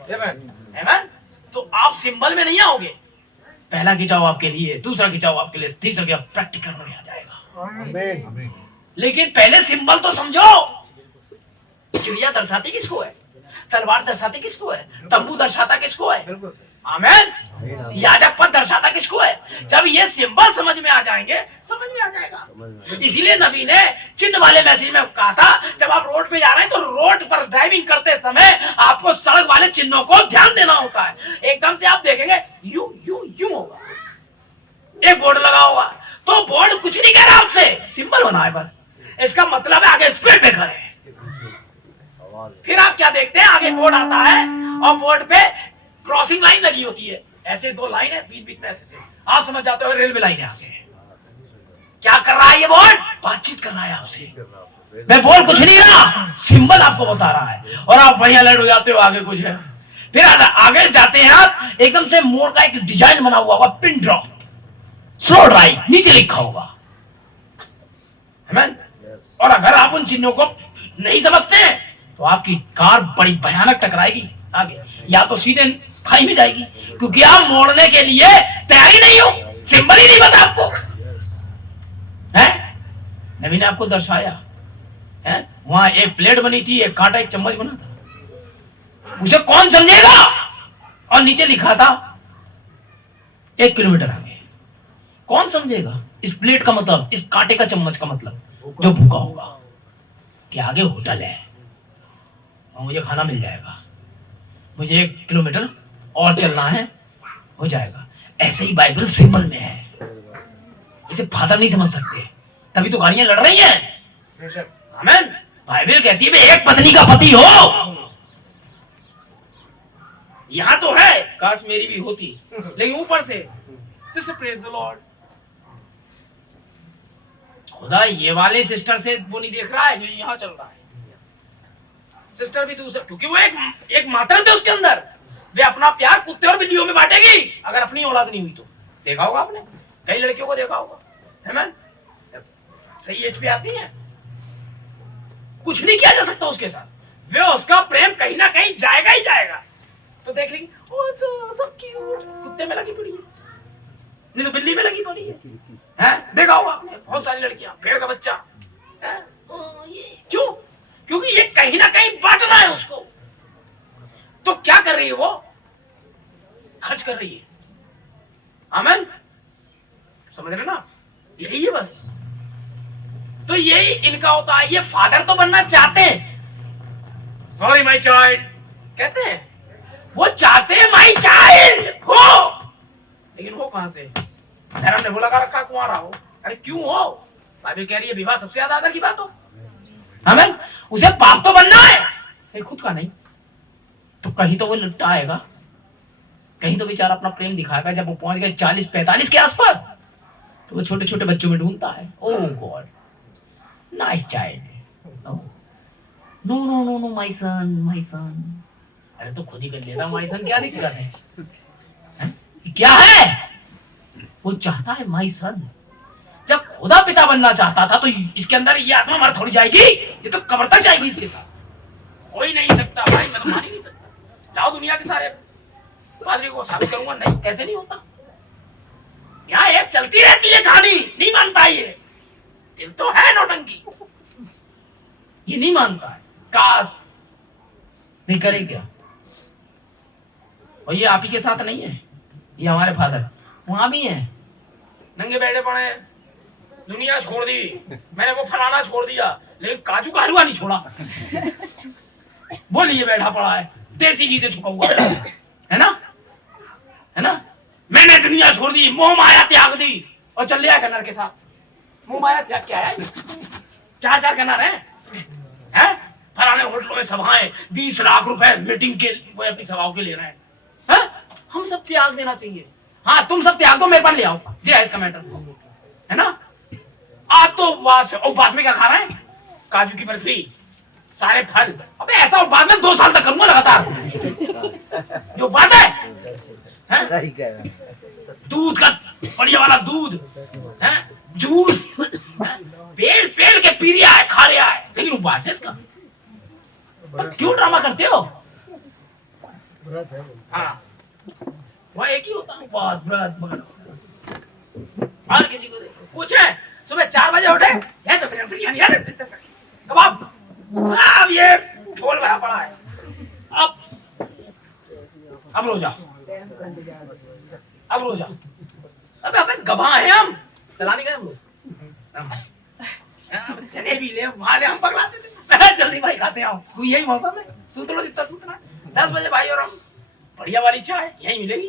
है। तो आप सिंबल में नहीं आओगे। पहला खिंचाव आपके लिए, दूसरा खिंचाव आपके लिए, तीसरा खिंचाव प्रैक्टिकल में आ जाएगा। लेकिन पहले सिंबल तो समझो। चिड़िया दर्शाती किसको है? तलवार दर्शाती किसको है? तंबू दर्शाता किसको है? बिल्कुल सर। आमेन। याजक पद दर्शाता किसको है? जब ये सिंबल समझ में आ जाएंगे, समझ में आ जाएगा। इसीलिए नबी ने चिन्ह वाले मैसेज में कहा था, जब आप रोड पे जा रहे हैं तो रोड पर ड्राइविंग करते समय आपको सड़क वाले चिन्हों को ध्यान देना होता है। एकदम से आप देखेंगे यू यू यू होगा, एक बोर्ड लगा होगा, तो बोर्ड कुछ नहीं कह रहा आपसे, सिंबल बना है बस। इसका मतलब है आगे स्पीड ब्रेकर है। फिर आप क्या देखते हैं, आगे बोर्ड आता है और बोर्ड पे क्रॉसिंग लाइन लगी होती है, ऐसे 2 लाइन है, बीच बीच में ऐसे से आप समझ जाते हो रेलवे लाइन है आगे। क्या कर रहा है ये बोर्ड? बातचीत कर रहा है आपसे। मैं बोल कुछ नहीं रहा, सिंबल आपको बता रहा है, और आप वहीं अलर्ट हो जाते हो, आगे कुछ है। फिर आगे जाते हैं आप, एकदम से मोड़ का एक डिजाइन बना हुआ होगा, पिन ड्रॉप, स्लो ड्राइव नीचे लिखा होगा। और अगर आप उन चिन्हों को नहीं समझते हैं तो आपकी कार बड़ी भयानक टकराएगी आगे, या तो सीधे खाई में जाएगी, क्योंकि आप मोड़ने के लिए तैयारी नहीं हो, सिंबल ही नहीं पता आपको है। नबी ने आपको दर्शाया है, वहां एक प्लेट बनी थी, एक कांटा, एक चम्मच बना था, उसे कौन समझेगा? और नीचे लिखा था 1 किलोमीटर आगे, कौन समझेगा इस प्लेट का मतलब, इस कांटे का चम्मच का मतलब? जो भूखा होगा कि आगे होटल है और मुझे खाना मिल जाएगा, मुझे 1 किलोमीटर और चलना है, हो जाएगा। ऐसे ही बाइबल सिंबल में है, इसे फादर नहीं समझ सकते, तभी तो गाड़ियां लड़ रही हैं। आमीन। बाइबल कहती है एक पत्नी का पति हो। यहां तो है, काश मेरी भी होती, लेकिन ऊपर से सिस्टर प्रेज द लॉर्ड, खुदा ये वाले सिस्टर से वो नहीं देख रहा है जो यहाँ चल रहा है। सिस्टर भी दूसरा, क्योंकि वो एक मात्र थे उसके अंदर, वे अपना प्यार कुत्ते और बिल्लियों में बांटेगी अगर अपनी औलाद नहीं हुई तो। देखा होगा आपने, कई लड़कियों को देखा होगा, है ना, सही एज पे आती हैं, कुछ नहीं किया जा सकता उसके साथ, वे उसका प्रेम कहीं ना कहीं जाएगा ही जाएगा। तो देख लेंगे सब क्यूट, कुत्ते में लगी पड़ी है, नहीं तो बिल्ली में लगी पड़ी है? देखा होगा आपने, बहुत सारी लड़कियां, भेड़ का बच्चा है? क्यों? क्योंकि ये कहीं ना कहीं बांटना है उसको। तो क्या कर रही है वो? खर्च कर रही है। आमीन, समझ रहे ना? यही है बस। तो यही इनका होता है। ये फादर तो बनना चाहते हैं, सॉरी माय चाइल्ड कहते हैं, वो चाहते हैं माय चाइल्ड हो, लेकिन वो कहां से? धर्म ने बोला रखा कुंवारा हो। अरे क्यों हो? बाइबल कह रही है विवाह सबसे ज्यादा आदर की बात हो। आमीन। उसे बाप तो बनना है, खुद का नहीं, तो कहीं तो वो लुट्टा आएगा, कहीं तो बेचारा अपना प्रेम दिखाएगा। जब वो पहुंच गए 40-45 के आसपास, तो वो छोटे छोटे बच्चों में ढूंढता है, oh god nice child, no no no no my son. अरे तो खुद ही कर लेता माय सन, क्या दिक्कत है? क्या है? वो चाहता है माय सन। जब खुदा पिता बनना चाहता था तो इसके अंदर ये आत्मा मर थोड़ी जाएगी, ये तो कब्र तक जाएगी इसके साथ। कोई नहीं सकता भाई, मैं तो मान ही नहीं सकता। जाओ दुनिया के सारे पादरी को साबित करूंगा, नहीं कैसे नहीं होता। यहाँ एक चलती रहती है कहानी, नहीं मानता ये, दिल तो है नौटंकी, ये नहीं मानता है। काश नहीं करे क्या? और ये आप ही के साथ नहीं है, ये हमारे फादर वहां भी है, नंगे बैठे पड़े, दुनिया छोड़ दी, मैंने वो फलाना छोड़ दिया, लेकिन काजू का हलवा नहीं छोड़ा। बोलिए बैठा पड़ा है, देसी घी से छुपा हुआ है ना, है ना। मैंने दुनिया छोड़ दी, मोह माया त्याग दी और चल लिया कन्नर के साथ। मोह माया त्याग क्या है? 4-4 कन्नर हैं, फलाने होटलों में सभाएं, 20 लाख रुपए मीटिंग के वो अपनी सभाओं के ले रहे हैं। हम सब त्याग देना चाहिए। हाँ तुम सब त्याग दो, मेरे पास ले आओ, जी है इसका मैटर, है ना। आज तो उपवास में क्या खा रहे हैं? काजू की बर्फी, सारे फल। अबे ऐसा उपवास में 2 साल तक करूंगा लगातार। जो उपवास है? दूध का बढ़िया वाला दूध है, जूस, पेड़ के पी रहा है, खा रहा है, लेकिन उपवास है इसका। क्यों ड्रामा करते हो? हाँ वह एक ही होता है उपवास, व्रत। और किसी को कुछ है, सुबह 4 बजे उठे, तो बिरयानी, कबाब, सब ये रो जा, अब रो जा। अबे अबे गवाह है हम, चला नहीं गए हम लोग। चले भी ले वहां ले, हम पगलाते थे। जल्दी भाई खाते आओ, तू यही मौसम है, सूत लो जितना सूतना। 10 बजे भाई और हम बढ़िया वाली चाय यही मिलेगी।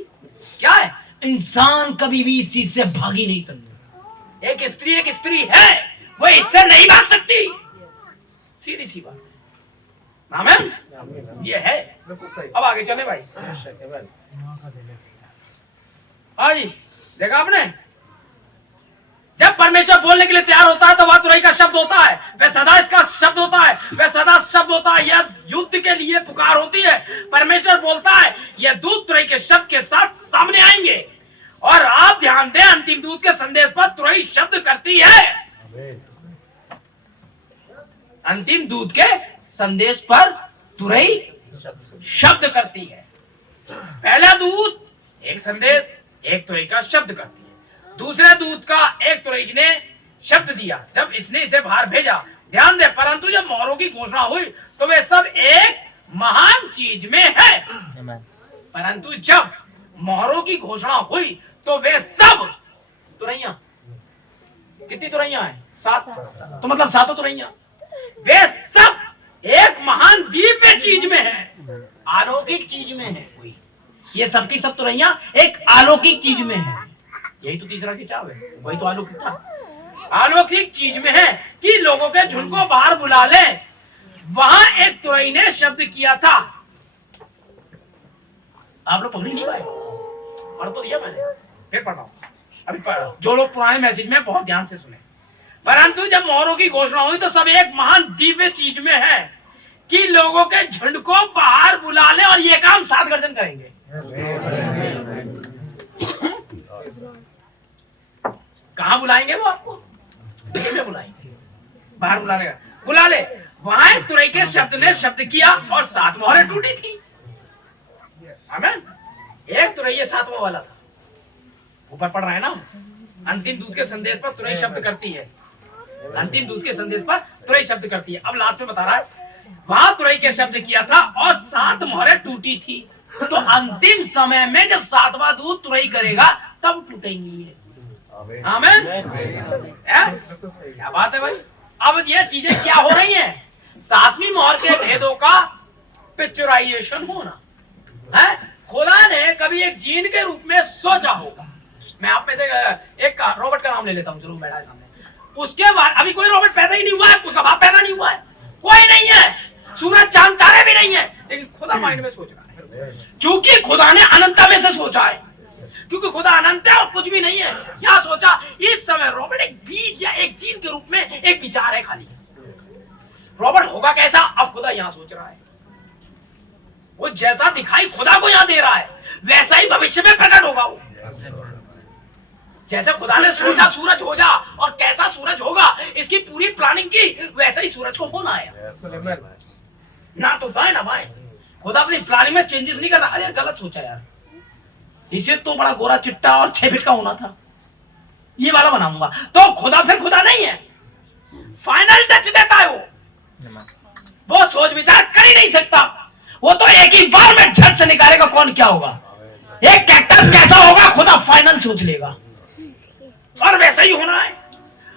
क्या है, इंसान कभी भी इस चीज से भाग ही नहीं सकता। एक स्त्री है, वो इससे नहीं भाग सकती, सीधी सी बात। आमीन, ये है। अब आगे चले भाई। हाँ जी, देखा आपने, जब परमेश्वर बोलने के लिए तैयार होता है तो वह तुरई का शब्द होता है, वह सदा इसका शब्द होता है, वह सदा शब्द होता है। यह युद्ध के लिए पुकार होती है। परमेश्वर बोलता है, यह दूत तुरई के शब्द के साथ सामने आएंगे। और आप ध्यान दें, अंतिम दूत के संदेश पर तुरई शब्द करती है। अंतिम दूत के संदेश पर तुरई शब्द करती है। पहला दूत एक संदेश, एक तुरई का शब्द करती है। दूसरे दूत का एक तुरई ने शब्द दिया जब इसने इसे बाहर भेजा। ध्यान दे, परंतु जब मोहरों की घोषणा हुई तो वे सब एक महान चीज में है। परंतु जब मोहरों की घोषणा हुई तो वे सब तुरैया, कितनी तुरैया है? 7। तो मतलब 7 तुरैया, वे सब एक महान दिव्य चीज में है, अलौकिक चीज में है। कोई ये सबकी सब तुरैया एक अलौकिक चीज में है। यही तो तीसरा खिंचाव है, वही तो अलौकिक चीज में है कि लोगों के झुंड को बाहर बुला ले। वहां एक तुरई ने शब्द किया था। आप लोग पकड़ नहीं पाए, पढ़ तो दिया मैंने, फिर पढ़ रहा हूं अभी। जो लोग पुराने मैसेज में बहुत ध्यान से सुने, परंतु जब मोहरों की घोषणा हुई तो सब एक महान दिव्य चीज में है कि लोगों के झुंड को बाहर बुला ले, और ये काम 7 गर्जन करेंगे। कहाँ बुलाएंगे वो आपको? में बुलाएंगे, बाहर बुला ले। वहां तुरई के शब्द ने शब्द किया और 7 मोहरें टूटी थी। आमीन। एक तुरई 7वां वाला था। ऊपर पढ़ रहा है ना, अंतिम दूत के संदेश पर तुरई शब्द करती है। अंतिम दूत के संदेश पर तुरई शब्द करती है। अब लास्ट में बता रहा है, वहां तुरई के शब्द किया था और 7 मोहरें टूटी थी। तो अंतिम समय में जब 7वां दूत तुरई करेगा तब टूटेंगी। आमीन। क्या बात है भाई। अब ये चीजें क्या हो रही हैं? 7वीं मोहर के भेदों का पिक्चराइजेशन होना है। खुदा ने कभी एक जीन के रूप में सोचा होगा। मैं आप में से एक रॉबर्ट का नाम ले लेता हूँ, चलो बैठा है सामने। उसके बाद अभी कोई रॉबर्ट पैदा ही नहीं हुआ है, उसका बाप पैदा नहीं हुआ है, कोई नहीं है, सूरज चांद तारे भी नहीं है, लेकिन खुदा माइंड में सोच रहा है। क्योंकि खुदा ने अनंता में से सोचा है, क्योंकि खुदा अनंत है और कुछ भी नहीं है। क्या सोचा? इस समय रॉबर्ट एक बीज या एक जीन के रूप में एक विचार है खाली। रॉबर्ट होगा कैसा? अब खुदा यहाँ सोच रहा है। वो जैसा दिखाई खुदा को यहाँ दे रहा है वैसा ही भविष्य में प्रकट होगा। वो जैसे खुदा ने सोचा सूरज हो जा, और कैसा सूरज होगा इसकी पूरी प्लानिंग की, वैसा ही सूरज को होना है। ना तो दाएं ना बाएं। खुदा अपनी प्लानिंग में चेंजेस नहीं करता। अरे गलत सोचा यार, इसे तो बड़ा गोरा चिट्टा और 6 फीट का होना था, ये वाला बनाऊंगा। तो खुदा फिर खुदा नहीं है, फाइनल टच देता है। वो सोच विचार कर ही नहीं सकता। वो तो एक ही बार में झट से निकालेगा कौन क्या होगा। एक कैक्टस कैसा होगा खुदा फाइनल सोच लेगा, और वैसा ही होना है।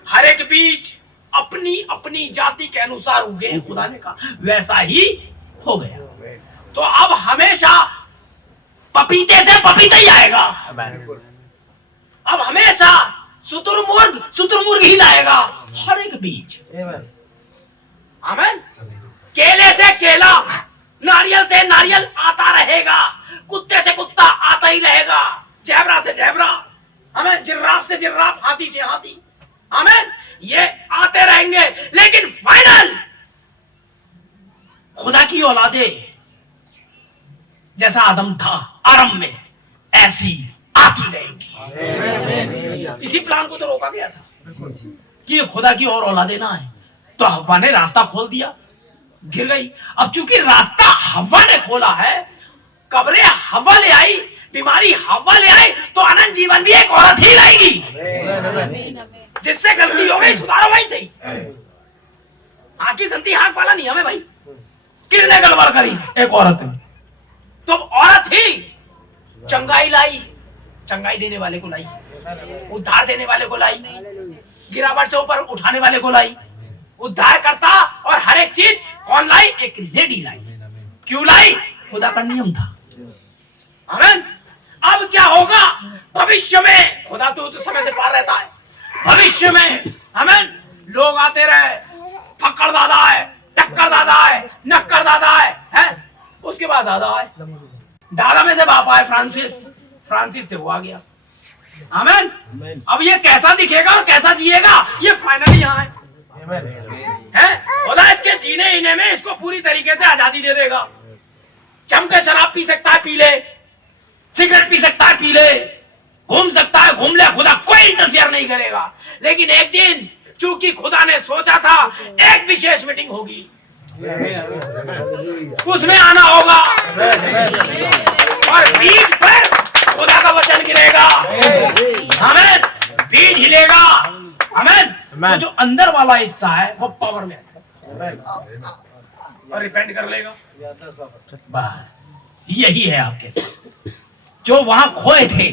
हर एक बीज अपनी अपनी जाति के अनुसार उगे, खुदा ने कहा वैसा ही हो गया। तो अब हमेशा पपीते से पपीता ही आएगा। अब हमेशा शुतुरमुर्ग ही लाएगा हर एक बीज। आमीन। केले से केला, नारियल से नारियल आता रहेगा, कुत्ते से कुत्ता आता ही रहेगा, जैबरा से जैबरा, हमें जिराफ से जिराफ, हाथी से हाथी, आमीन, ये आते रहेंगे। लेकिन फाइनल खुदा की औलादे जैसा आदम था आरंभ में, ऐसी आती रहेंगी। इसी प्लान को तो रोका गया था कि खुदा की और औलादे ना आए। तो हव्वा ने रास्ता खोल दिया, गिर गई। अब चूंकि रास्ता हव्वा ने खोला है, कब्रें हव्वा ले आई, बीमारी हव्वा ले आई, तो अनंत जीवन भी एक औरत ही लाएगी। जिससे गलती हो गई सुधारो भाई सही। आंखी संती हाथ वाला नहीं हमें भाई, किसने गड़बड़ करी? एक औरत ने। तो औरत ही चंगाई लाई, चंगाई देने वाले को लाई, उद्धार देने वाले को लाई, गिरावट से ऊपर उठाने वाले को लाई, उद्धार करता और हर एक चीज कौन लाई? एक लेडी लाई। क्यों लाई? खुदा का नियम था। आमीन। अब क्या होगा भविष्य में? खुदा तो समय से पार रहता है। भविष्य में आमीन, लोग आते रहे, फक्कड़ दादा है, टक्कर दादा है, नक्कर दादा है? उसके बाद दादा है, दादा में से बाप आए फ्रांसिस से वो आ गया। आमीन। अब ये कैसा दिखेगा और कैसा जिएगा, ये फाइनली यहाँ है। खुदा इसके जीने इने में इसको पूरी तरीके से आजादी दे देगा। जम के शराब पी सकता है, पी ले, सिगरेट पी सकता है, पी ले, घूम सकता है, घूम ले, खुदा कोई इंटरफियर नहीं करेगा। लेकिन एक दिन चूंकि खुदा ने सोचा था एक विशेष मीटिंग होगी, उसमें आना होगा और बीज पर खुदा का वचन गिरेगा। आमीन। बीज हिलेगा। आमीन। तो जो अंदर वाला हिस्सा है वो पावर में और रिपेंट कर लेगा। बस यही है आपके साथ। जो वहां खोए थे,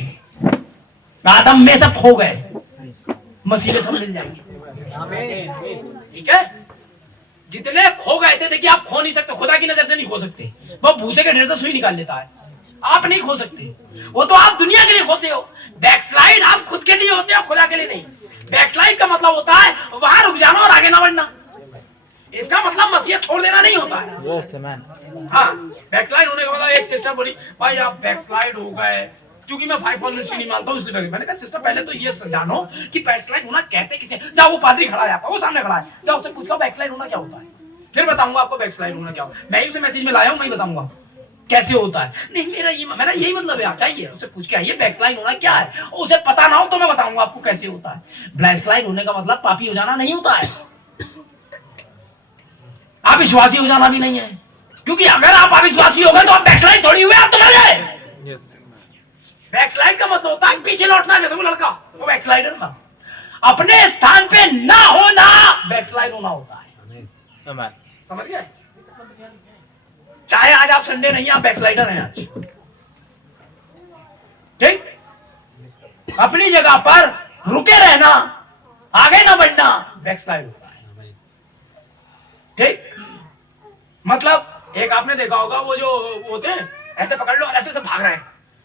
आदम में सब खो गए, मसीह में सब मिल जाएंगे। ठीक है। जितने खो गए थे, देखिए आप खो नहीं सकते, खुदा की नजर से नहीं खो सकते। वो भूसे के ढेर से सुई निकाल लेता है, आप नहीं खो सकते। वो तो आप दुनिया के लिए खोते हो। बैकस्लाइड आप खुद के लिए होते हो, खुदा के लिए नहीं। बैकस्लाइड का मतलब होता है वहां रुक जाना और आगे ना बढ़ना। इसका मतलब मसीह छोड़ देना नहीं होता है। हाँ, बैकस्लाइड होने का मतलब एक सिस्टर बोली भाई आप बैकस्लाइड हो गए, क्योंकि मैं 5 मिनट्स नहीं मानता हूं इसलिए मैंने कहा सिस्टर पहले तो ये जानो कि बैकस्लाइड होना कहते किसे। जाओ वो पादरी खड़ा है आपका, वो सामने खड़ा है, जाओ उससे पूछो बैकस्लाइड होना क्या होता है, फिर बताऊंगा आपको बैकस्लाइड होना क्या होता है। मैं ही उसे मैसेज में लाया हूं, मैं ही बताऊंगा कैसे होता है। नहीं मेरा यही मतलब है, आप चाहिए उससे पूछ के आइए बैकस्लाइड होना क्या है। उसे पता ना हो तो मैं बताऊंगा आपको कैसे होता है। बैकस्लाइड होने का मतलब पापी हो जाना नहीं होता है, आप विश्वासी हो जाना भी नहीं है। क्योंकि अगर आप अविश्वासी हो गए तो आप बैकस्लाइड थोड़ी हुए, आप तो मर गए। बैकस्लाइड का मतलब होता है पीछे लौटना, जैसे वो लड़का वो बैकस्लाइडर था। अपने स्थान पे ना होना बैकस्लाइड होना होता है। समझ गए? चाहे आज आप संडे नहीं, आप बैकस्लाइडर हैं आज। ठीक। अपनी जगह पर रुके रहना, आगे ना बढ़ना बैकस्लाइड होता है। ठीक। मतलब एक आपने देखा होगा वो जो होते हैं ऐसे पकड़ लो और ऐसे भाग रहे हैं,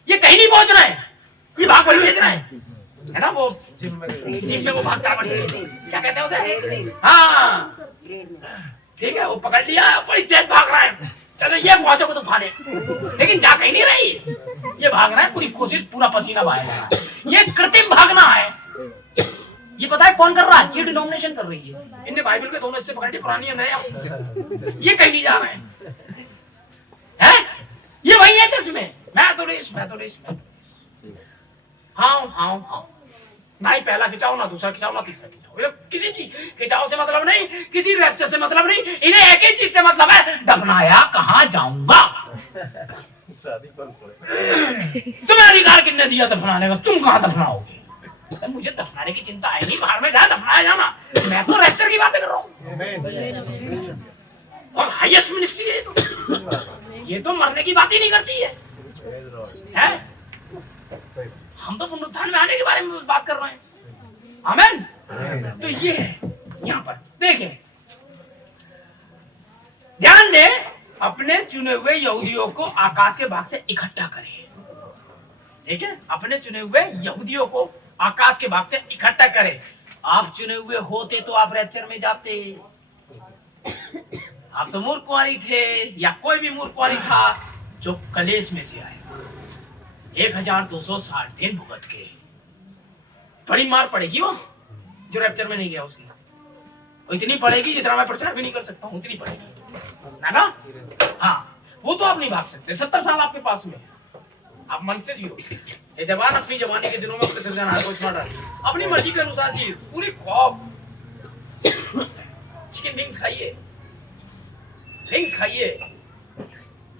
ये कहीं नहीं पहुंच रहे हैं, ये भाग बड़ी भेज रहे हैं, है ना? वो जिम में वो भागता है, क्या कहते हैं उसे? हाँ ठीक है, वो पकड़ लिया, बड़ी तेज भाग रहा है, चलो ये पहुंचो को तो भागे, लेकिन जा कहीं नहीं रही, ये भाग रहा है, पूरी कोशिश, पूरा पसीना बहा रहा है, ये कृत्रिम भागना है। ये पता है कौन कर रहा है? ये डिनोमिनेशन कर रही है। इनने बाइबल के दोनों हिस्से पकड़ के, पुरानी है नया, ये कहीं नहीं जा रहे हैं। ये वही है चर्च में, मैथोडिस्ट हाँ ना ही पहला खिंचाओ, ना दूसरा खिंचाओ, ना तीसरा खिंचाओ। किसी चीज खिंचाओ से मतलब नहीं, किसी रैप्चर से मतलब नहीं, इन्हें एक ही चीज से मतलब है, दफनाया कहाँ जाऊंगा। तुम्हें अधिकार किसने दिया दफनाने का? तुम कहाँ दफनाओगे? मुझे दफनाने की चिंता है नहीं, बाहर में जा दफनाया जाना, मैं तो रैप्चर की बातें कर रहा हूँ। और हाईएस्ट मिनिस्ट्री है ये तो मरने की बात ही नहीं करती है? हम तो पुनरुत्थान में आने के बारे में बात कर रहे हैं। आमीन। तो ये है यहाँ पर देखें, ध्यान दें, अपने चुने हुए यहूदियों को आकाश के भाग से इकट्ठा करें। ठीक है, अपने चुने हुए यहूदियों को आकाश के भाग से इकट्ठा करें। आप चुने हुए होते तो आप रैप्चर में जाते। आप तो मूर्ख कुंवारी थे, या कोई भी मूर्ख कुंवारी था जो कलेश में से आए, 1260 दिन भुगत के। बड़ी मार पड़ेगी वो जो रैप्चर में नहीं गया, उसकी वो इतनी पड़ेगी जितना मैं प्रचार भी नहीं कर सकता हूँ, उतनी पड़ेगी ना। हाँ, वो तो आप नहीं भाग सकते। 70 साल आपके पास में, आप मन से जियो। ये जवान अपनी जवानी के दिनों में अपने सृजनहार को स्मार्ट अपनी मर्जी के अनुसार जिए, पूरी खौफ। चिकन विंग्स खाइए, लिंग्स खाइए,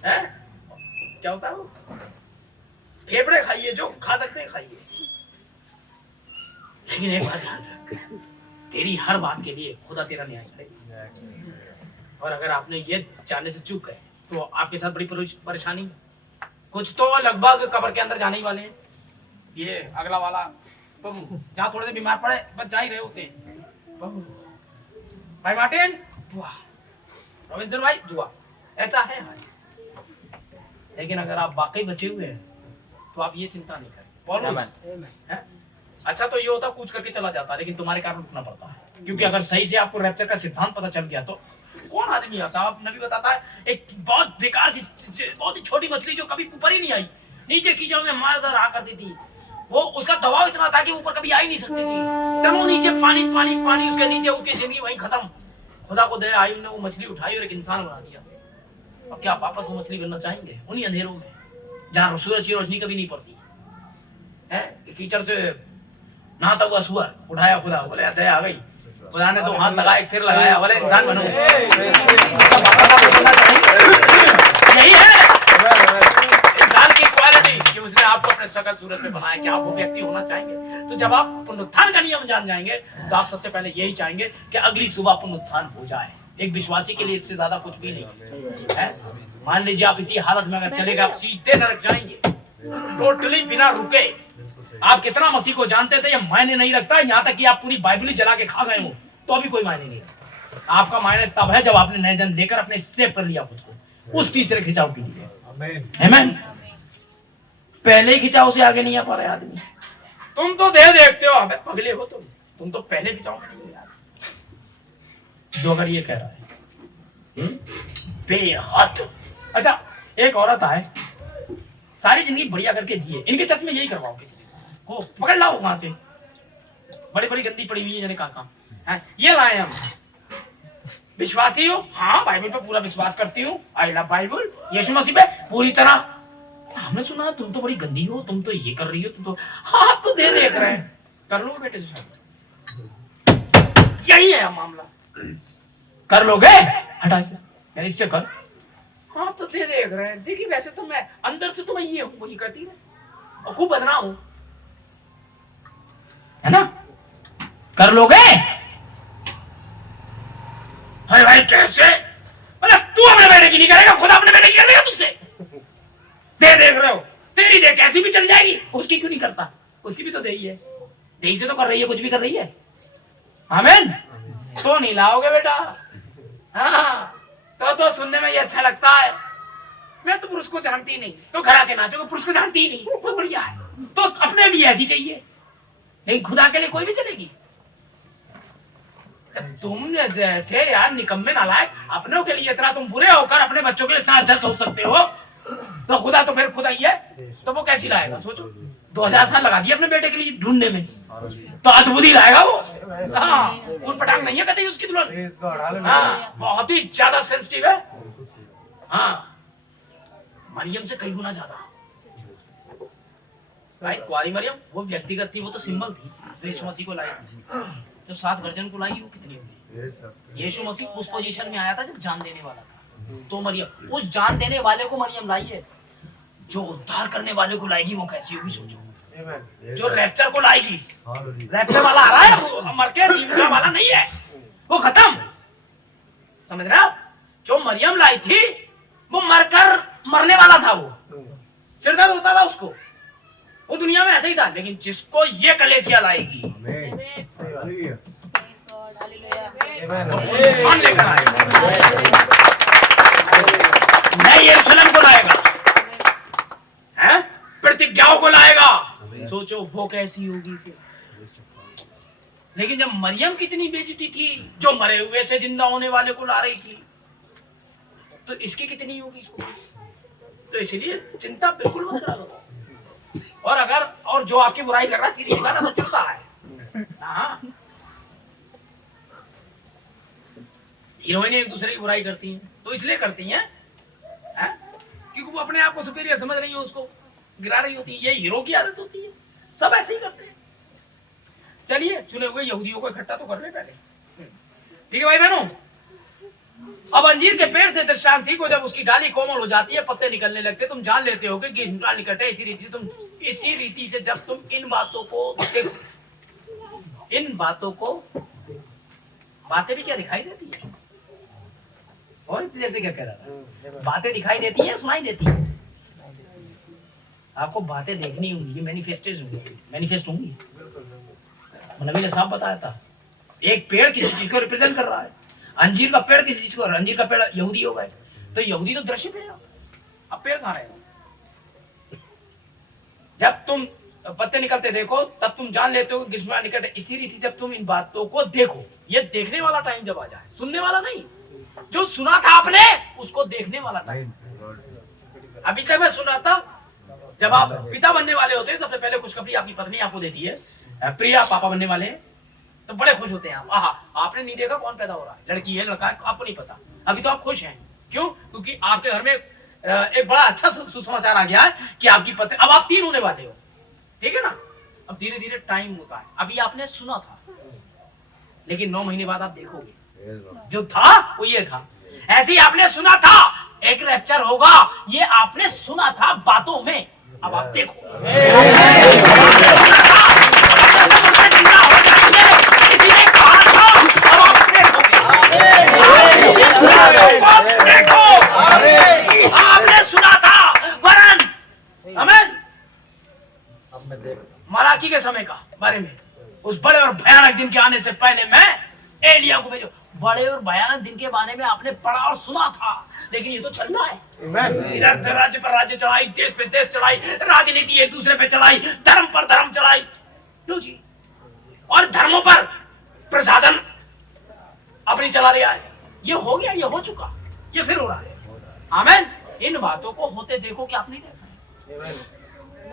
हैं? क्या होता है वो? फेफड़े खाइए, जो खा सकते हैं खाइए। लेकिन एक बात ध्यान रख, तेरी हर बात के लिए खुदा तेरा न्याय करेगा। और अगर आपने ये जानने से चूक गए तो आपके साथ बड़ी परेशानी है। कुछ तो लगभग कब्र के अंदर जाने ही वाले हैं। ये अगला वाला बबू जहाँ थोड़े से बीमार पड़े बस जा ही रहे होते हैं। बबू भाई मार्टिन दुआ, रविंद्र भाई दुआ, ऐसा है भाई। लेकिन अगर आप वाकई बचे हुए हैं तो आप ये चिंता नहीं करें। पौलुस हैं? अच्छा तो ये होता कूच करके चला जाता, लेकिन तुम्हारे कारण रुकना पड़ता है, क्योंकि अगर सही से आपको रैप्चर का सिद्धांत पता चल गया तो कौन आदमी है साहब। नबी बताता है एक बहुत बेकार सी बहुत ही छोटी मछली जो कभी ऊपर ही नहीं आई, नीचे कीचड़ में मारदार आ करती थी, वो उसका दबाव इतना था कि ऊपर कभी आ ही नहीं सकती थी। टनों नीचे पानी पानी पानी, उसके नीचे उसकी जिंदगी वहीं खत्म। खुदा को दया आई, उन्होंने वो मछली उठाई और एक इंसान बना दिया। अब क्या वापस वो मछली बनना चाहेंगे उन्हीं अंधेरों में जहाँ सूरज की रोशनी कभी नहीं पड़ती है? कीचड़ से नहाता हुआ सुअर उठाया खुदा, बोले दया आ गई, खुदा ने तो हाथ लगाया, एक सिर लगाया, बोले इंसान बनो। यही है इंसान की क्वालिटी कि उसने आपको अपने शकल सूरत में बनाया कि आप वो व्यक्ति होना चाहेंगे। तो जब आप पुनरुत्थान का नियम जान जाएंगे तो आप सबसे पहले यही चाहेंगे कि अगली सुबह पुनरुत्थान हो जाए। एक विश्वासी के लिए इससे ज्यादा कुछ भी नहीं है। मान लीजिए आप इसी हालत में अगर चलेगा आप सीधे नरक जाएंगे, टोटली बिना रुके। आप कितना मसीह को जानते थे ये मायने नहीं रखता, यहाँ तक कि आप पूरी बाइबल ही जला के खा गए हो तो अभी कोई मायने नहीं रखता। आपका मायने तब है जब आपने नए जन्म लेकर अपने सेव कर लिया खुद को उस तीसरे खिंचाव के लिए। आमीन। पहले ही खिंचाव से आगे नहीं आ पा रहे आदमी। तुम तो देह देखते हो, अबे पगले हो तुम तो पहले खिंचाव में नहीं हो यार। जो अगर ये कह रहा है बेहद। अच्छा एक औरत आए, सारी जिंदगी बढ़िया करके जिए, इनके चर्च में यही करवाओ, किसी को पकड़ लाओ वहां से, बड़ी बड़ी गंदी पड़ी हुई है जाने कहाँ ये लाए हम। विश्वासी हो? हाँ बाइबल पे पूरा विश्वास करती हूँ, आई लव बाइबल, यीशु मसीह पे पूरी तरह। हमने सुना तुम तो बड़ी गंदी हो, तुम तो ये कर रही हो, तुम तो हाँ तो देख रहे हैं, कर लो बेटे से, यही है मामला। कर लोगे? हटा इसे, इससे कर। हाँ तो देख रहे हैं, देखिए वैसे तो मैं अंदर से तो मैं ये हूँ, वही करती है और खूब बदनाम हूँ, है ना? कर लोगे? अरे भाई कैसे? मतलब तू अपने बेटे की नहीं करेगा, खुदा अपने बेटे की कर देगा तुझसे। देख रहे हो, तेरी देह कैसी भी चल जाएगी, उसकी क्यों नहीं करता? उसकी भी तो देही है, देही से तो कर रही है, कुछ भी कर रही है। आमीन। तो नहीं लाओगे बेटा। हाँ तो सुनने में ये अच्छा लगता है। मैं तो पुरुष को जानती नहीं, तो घर आके नाचोगे, पुरुष को जानती ही नहीं, बहुत बढ़िया है। तो अपने लिए ऐसी चाहिए, लेकिन खुदा के लिए कोई भी चलेगी। तुम जैसे यार निकम्मे नालायक, अपनों के लिए इतना तुम बुरे होकर अपने बच्चों के लिए इतना अच्छा सोच सकते हो, तो खुदा तो फिर खुदा ही है, तो वो कैसी लाएगा? सोचो 2000 साल लगा दिए अपने बेटे के लिए ढूंढने में, तो अद्भुत ही लाएगा वो। हाँ उन पटांग नहीं है कहते उसकी दुल्हन। हाँ बहुत ही ज्यादा सेंसिटिव है। हाँ मरियम से कई गुना ज्यादा। भाई कुआरी मरियम वो व्यक्तिगत थी, वो तो सिंबल थी, तो यीशु मसीह को लाई थी। तो 7 गर्जन को लाई वो कितनी हुई? यीशु मसीह उस पोजीशन में आया था जब जान देने वाला था, तो मरियम उस जान देने वाले को मरियम लाई है। जो उद्धार करने वाले को लाएगी वो कैसी होगी सोचो। जो रैप्चर को लाएगी, रैप्चर वाला आ रहा है, वो मर के जीवित वाला नहीं है, वो खत्म। समझ रहे हो? जो मरियम लाई थी वो मरकर मरने वाला था, वो सिर दर्द होता था उसको, वो दुनिया में ऐसे ही था। लेकिन जिसको ये कलेसिया लाएगी लेकर आएगा, नए यरूशलेम को लाएगा, हैं? प्रतिज्ञाओं को लाएगा। सोचो वो कैसी होगी फिर। लेकिन जब मरियम कितनी बेइज्जती थी, जो मरे हुए से जिंदा होने वाले को ला रही थी, तो इसकी कितनी होगी इसको। तो इसलिए चिंता बिल्कुल मत करो। और जो आपकी बुराई कर रहा है सीधी गाना तो चलता है। हाँ हीरोइनें एक दूसरे की बुराई करती हैं, तो इसलिए करती हैं क्योंकि वो अपने आप को सुपीरियर समझ रही हो, उसको गिरा रही होती है। ये हीरो की आदत होती है, सब ऐसे ही करते हैं। चलिए चुने हुए यहूदियों को इकट्ठा तो कर ले पहले, ठीक है भाई बहनों। अब अंजीर के पेड़ से दृष्टांत थी को जब उसकी डाली कोमल हो जाती है, पत्ते निकलने लगते, तुम जान लेते हो कि ग्रीष्मकाल निकट है। इसी रीति से जब तुम इन बातों को देखो, इन बातों को, बातें भी क्या दिखाई देती है? और इतनी देर से क्या कह रहा था? बातें दिखाई देती हैं, सुनाई देती है। आपको बातें देखनी होंगी, ये मैनिफेस्ट होंगी। नबी ने साफ बताया था, एक पेड़ किसी चीज को रिप्रेजेंट कर रहा है। अंजीर का पेड़ किसी चीज को, अंजीर का पेड़ यहूदी हो गए, तो यहूदी तो दृश्य पे है, अब पेड़ कहाँ रहेगा? जब तुम पत्ते निकलते देखो तब तुम जान लेते हो ग्रीष्म निकट है। इसी रीति जब तुम इन बातों को देखो, ये देखने वाला टाइम जब आ जाए, सुनने वाला नहीं, जो सुना था आपने उसको देखने वाला टाइम। अभी तक मैं सुन रहा था, जब आप पिता बनने वाले होते हैं सबसे पहले खुशखबरी आपकी पत्नी आपको देती है, प्रिया पापा बनने वाले हैं, तो बड़े खुश होते हैं आप। आहा, आपने नहीं देखा कौन पैदा हो रहा है, लड़की है लड़का है, आपको नहीं पता, अभी तो आप खुश हैं। क्यों? क्योंकि आपके घर में एक बड़ा अच्छा सुसमाचार आ गया है कि आपकी पत्नी, अब आप 3 होने वाले हो, ठीक है ना? अब धीरे धीरे टाइम होता है। अभी आपने सुना था, लेकिन 9 महीने बाद आप देखोगे जो था वो ये था। ऐसे ही आपने सुना था एक रैप्चर होगा, ये आपने सुना था बातों में, अब आप देखो। देखो, आपने सुना था वरन हमें मलाकी के समय का बारे में, उस बड़े और भयानक दिन के आने से पहले मैं एलिया को भेजो। बड़े और भयानक दिन के बारे में आपने पढ़ा और सुना था, लेकिन ये तो चल रहा है। इधर राज्य पर राज्य चढ़ाई, देश पे देश चढ़ाई, राजनीति एक दूसरे पे चढ़ाई, धर्म पर धर्म चढ़ाई, लो जी, और धर्मों पर प्रशासन अपनी चला लिया है। ये हो गया, ये हो चुका, ये फिर हो रहा है। आमीन। इन बातों को होते देखो कि आप नहीं देखा है।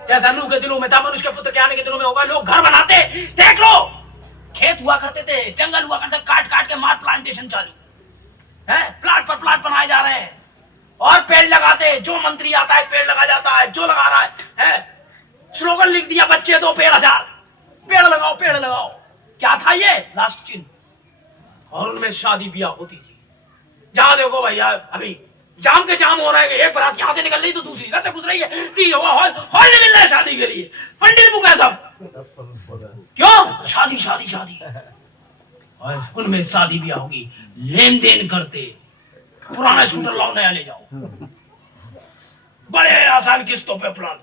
जैसा नूह के दिनों में था, मनुष्य के पुत्र के आने के दिनों में होगा। लोग घर बनाते, देख लो, खेत हुआ करते थे, जंगल हुआ करते, काट काट के मार प्लांटेशन चालू है, प्लाट पर प्लाट बनाए जा रहे हैं, और पेड़ लगाते, जो मंत्री आता है पेड़ लगा जाता है, जो लगा रहा है स्लोगन लिख दिया, बच्चे 2 पेड़ 1000, पेड़ लगाओ पेड़ लगाओ। क्या था ये? लास्ट चिन्ह। और उनमें शादी ब्याह होती थी। जहां देखो भैया, अभी जाम के जाम हो रहा है, एक बारात यहां से निकल रही तो दूसरी इधर से घुस रही है, हॉल नहीं मिल रहा है शादी के लिए, पंडित बुक है सब। क्यों? शादी शादी शादी। और उनमें शादी ब्याह होगी, लेन देन करते, पुराना शूटर लाओ नया ले जाओ, बड़े आसान किस्तों पे प्लान,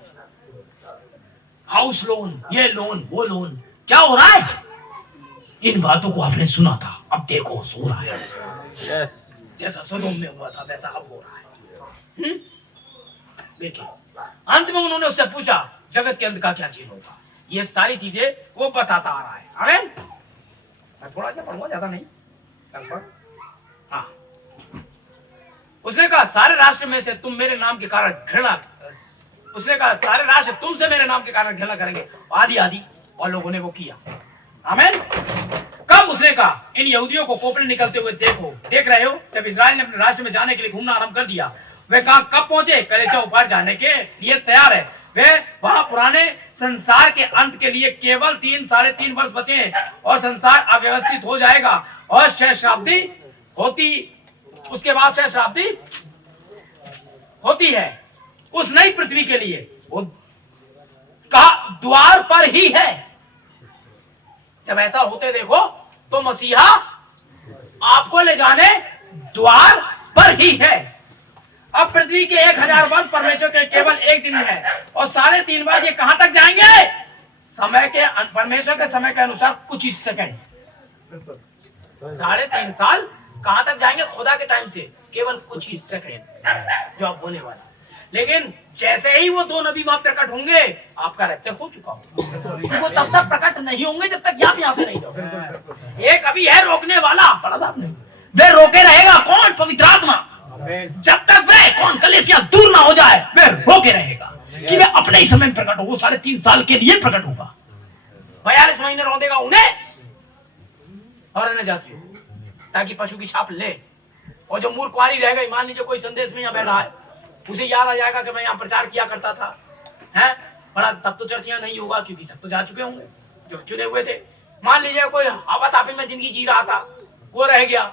हाउस लोन, ये लोन वो लोन। क्या हो रहा है? इन बातों को आपने सुना था, अब देखो सो रहा है। जैसा सदोम में हुआ था वैसा अब हो रहा है। देखिए, अंत में उन्होंने उससे पूछा जगत के अंत का क्या चिन्ह होगा। ये सारी चीजें वो बताता आ रहा है। आमीन। मैं थोड़ा सा पढ़ूंगा, ज्यादा नहीं, लगभग। हाँ, उसने कहा सारे राष्ट्र में से तुम मेरे नाम के कारण घृणा, उसने कहा सारे राष्ट्र तुमसे मेरे नाम के कारण घृणा करेंगे। आदि आदि, और लोगों ने वो किया। आमीन। कब? उसने कहा इन यहूदियों को कोपरे निकलते हुए देख रहे हो। जब इस्राएल ने अपने राष्ट्र में जाने के लिए घूमना आरंभ कर दिया, वे कहा कब पहुंचे? कलीसिया ऊपर जाने के लिए तैयार है। वे वहां पुराने संसार के अंत के लिए केवल 3-3.5 वर्ष बचे हैं, और संसार अव्यवस्थित हो जाएगा, और सहस्राब्दी होती, उसके बाद सहस्राब्दी होती है उस नई पृथ्वी के लिए। वो कहा द्वार पर ही है। जब ऐसा होते देखो तो मसीहा आपको ले जाने द्वार पर ही है। अब पृथ्वी के 1000 वर्ष परमेश्वर के केवल एक दिन है, और 3.5 वर्ष ये कहां तक जाएंगे? समय के, परमेश्वर के समय के अनुसार कुछ ही सेकंड। 3.5 साल कहां तक जाएंगे? खुदा के टाइम से केवल कुछ ही सेकंड जो अब होने वाला। लेकिन जैसे ही वो 2 नबी वहां प्रकट होंगे, आपका रैप्चर हो चुका होगा। वो तब तक प्रकट नहीं होंगे जब तक आप यहां से नहीं जाओगे। एक अभी है रोकने वाला, पढ़ा था आपने, वे रोके रहेगा। कौन? पवित्र आत्मा। जब तक वे कौन? कलीसिया दूर ना हो जाए, वे रोके रहेगा कि वे अपने ही समय में प्रकट हो। वो 3.5 साल के लिए प्रकट होगा। 42 महीने रौंदेगा उन्हें और अन्य जातियों, ताकि पशु की छाप ले। और जो मूर्ख कुंवारी रहेगा, मान लीजिए कोई संदेश में यहाँ बैठा है, उसे याद आ जाएगा कि मैं यहाँ प्रचार किया करता था, हैं? बड़ा तब तो चर्चा नहीं होगा, क्योंकि सब तो जा चुके होंगे जो चुने हुए थे। मान लीजिए कोई हवा तापी में जिंदगी जी रहा था, वो रह गया,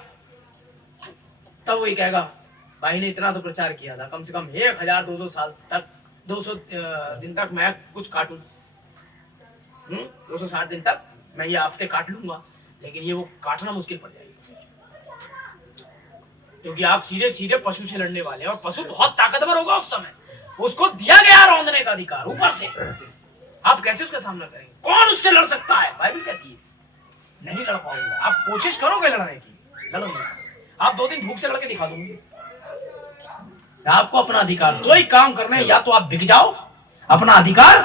तब वही कहेगा भाई ने इतना तो प्रचार किया था, कम से कम 1200 साल तक, 200 दिन तक मैं कुछ काटूं, 260 दिन तक मैं ये हफ्ते काट लूंगा। लेकिन ये वो काटना मुश्किल पड़ जाएगी, क्योंकि आप सीधे सीधे पशु से लड़ने वाले हैं, और पशु बहुत ताकतवर होगा उस समय। उसको दिया गया रौंदने का अधिकार ऊपर से, आप कैसे उसका सामना करेंगे? कौन उससे लड़ सकता है? बाइबल कहती है नहीं लड़ पाओगे। आप कोशिश करोगे लड़ने की, लड़ोगे। आप 2 दिन भूख से लड़के दिखा दूंगी। आपको अपना अधिकार तो ही काम करना है, या तो आप बिक जाओ, अपना अधिकार,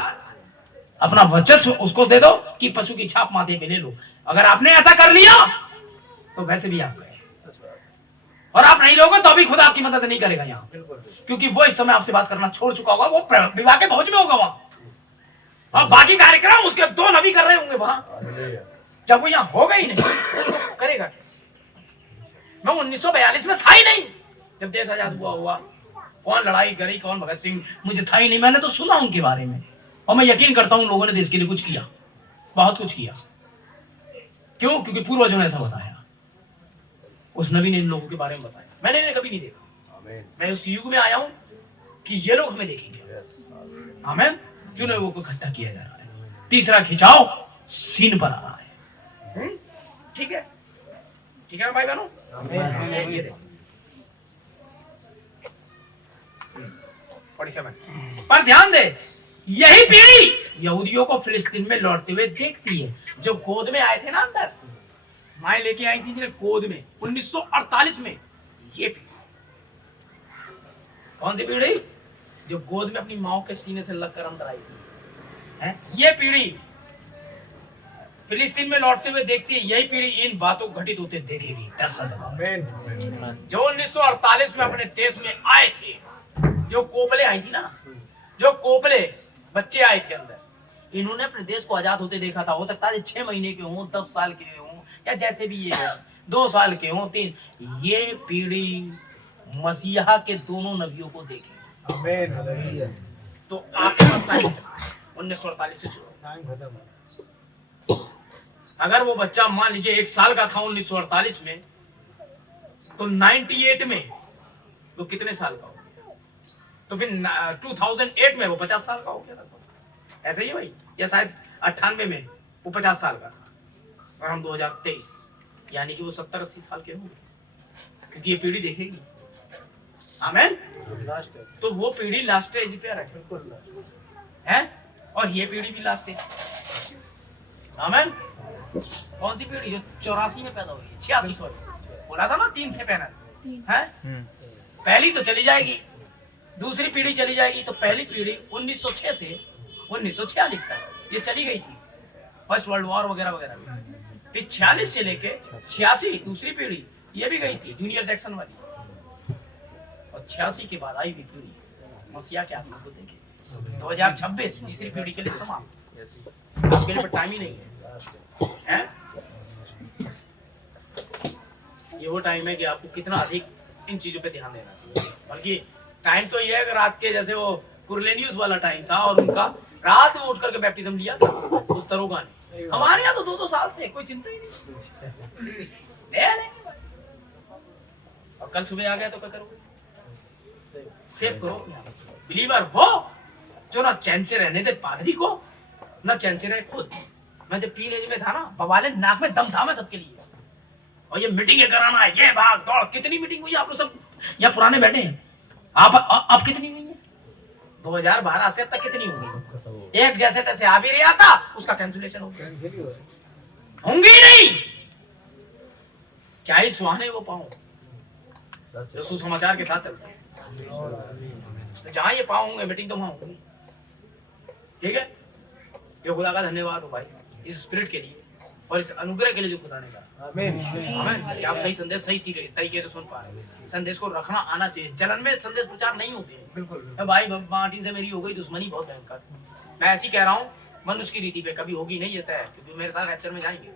अपना वर्चस्व उसको दे दो कि पशु की छाप माथे पे ले लो। अगर आपने ऐसा कर लिया तो वैसे भी आप गए, और आप नहीं लोगे तो भी खुद आपकी मदद नहीं करेगा यहाँ, क्योंकि वो इस समय आपसे बात करना छोड़ चुका होगा, वो विवाह के भोज में होगा वहां, और बाकी कार्यक्रम उसके 2 नबी कर रहे होंगे वहां। जब वो यहाँ होगा ही नहीं तो करेगा क्या? मैं 1942 में था ही नहीं जब देश आजाद हुआ। कौन लड़ाई करी, कौन भगत सिंह, मुझे था ही नहीं। मैंने तो सुना उनके बारे में, और मैं यकीन करता हूं लोगों ने देश के लिए कुछ किया, बहुत कुछ किया। क्यों? क्योंकि पूर्वजों ने ऐसा बताया, उस नबी ने इन लोगों के बारे में बताया। मैंने इन्हें कभी नहीं देखा। मैं उस युग में आया हूं कि ये लोग हमें देखेंगे। आमीन। चुने हुए को इकट्ठा किया जा रहा है। तीसरा खिंचाव सीन पर आ रहा है। ठीक है, ठीक है ना भाई बहनों? ये देखो पर ध्यान दे, यही पीढ़ी यहूदियों को फिलिस्तीन में लौटते हुए देखती है। जो गोद में आए थे ना, अंदर माए लेके आई थी जिन्हें गोद में 1948 में, ये पीढ़ी कौन सी पीढ़ी? जो गोद में अपनी माओ के सीने से लगकर अंदर आई थी, ये पीढ़ी फिलिस्तीन में लौटते हुए देखती है। यही पीढ़ी इन बातों को घटित होते देखेगी। जो 1948 में अपने देश में आए थे, जो कोपले आई थी ना, जो कोपले बच्चे आए थे अंदर, इन्होंने अपने देश को आजाद होते देखा था। हो सकता है 6 महीने के हों, 10 साल के हों, या जैसे भी ये हो, 2 साल के हों, 3। ये पीढ़ी मसीहा के दोनों नबियों को देखेगी। तो आपके पास टाइम 1948 से शुरू। अगर वो बच्चा मान लीजिए 1 साल का था 1948 में, तो 98 में वो कितने साल का हो गया? तो फिर 2008 में वो 50 साल का हो गया था। ऐसा ही है भाई, या शायद 98 में वो 50 साल का था, और हम 2023, यानी कि वो 70-80 साल के होंगे, क्योंकि ये पीढ़ी देखेगी। आमीन। तो वो पीढ़ी लास्ट स्टेज पे है, और ये पीढ़ी भी लास्ट स्टेज। आमीन। कौन सी पीढ़ी? जो 84 में पैदा हुई, 86 सॉरी, बोला था ना 3 थे पैनल है। पहली तो चली जाएगी, दूसरी पीढ़ी चली जाएगी, तो पहली पीढ़ी 1906 से 1946 तक ये चली गई थी, फर्स्ट वर्ल्ड वॉर वगैरह वगैरह। फिर 46 से लेके 86 दूसरी पीढ़ी ये भी गई थी, जूनियर जैक्सन वाली। और 86 के बाद आई हुई पीढ़ी मसीहा के आत्मा को देखे 2026 तीसरी पीढ़ी के लिए समाप्त। आपके लिए टाइम ही नहीं है, ये वो टाइम है कि आपको कितना अधिक इन चीजों पे ध्यान देना चाहिए। बल्कि टाइम तो ये है कि रात के जैसे वो कुरलेनियस वाला टाइम था, और उनका रात में उठ करके बैप्टिज्म लिया उस दरोगा ने। हमारे यहाँ तो 2-2 साल से कोई चिंता ही नहीं, ले लेंगे। और कल सुबह आ गया तो क्या करोगे? सेफ करो अपने आप। बिलीवर वो जो ना चैन से रहने दे पादरी को, ना चैन से रहे खुद। मैं जब टीनेज में था ना, बवाले नाक में दम था मैं तब के लिए। और ये मीटिंग कराना है, ये भाग दौड़, कितनी मीटिंग हुई आप लोग सब यहाँ पुराने बैठे हैं। आप कितनी हुई है? 2012 से अब तक कितनी होंगी? एक जैसे तैसे आ भी रहा था, उसका कैंसिलेशन हो गया। होंगी नहीं, क्या ही सुहाने वो पाऊं जो सुसमाचार के साथ चलते हैं। तो जहां ये पाऊंगे मीटिंग तो वहां होगी। ठीक है, ये खुदा का धन्यवाद हो भाई इस स्पिरिट के लिए और इस अनुग्रह के लिए जो खुदा ने कहा। आमीन। आमीन। आप सही संदेश सही तरीके से सुन पा रहे हैं। संदेश को रखना आना चाहिए। जलन में संदेश प्रचार नहीं होते हैं। बिल्कुल भाई, मार्टिन से मेरी हो गई दुश्मनी बहुत भयंकर। मैं ऐसी कह रहा हूँ, मनुष्य की रीति पे कभी होगी नहीं जाता है, क्योंकि मेरे साथ रैप्चर में जाएंगे।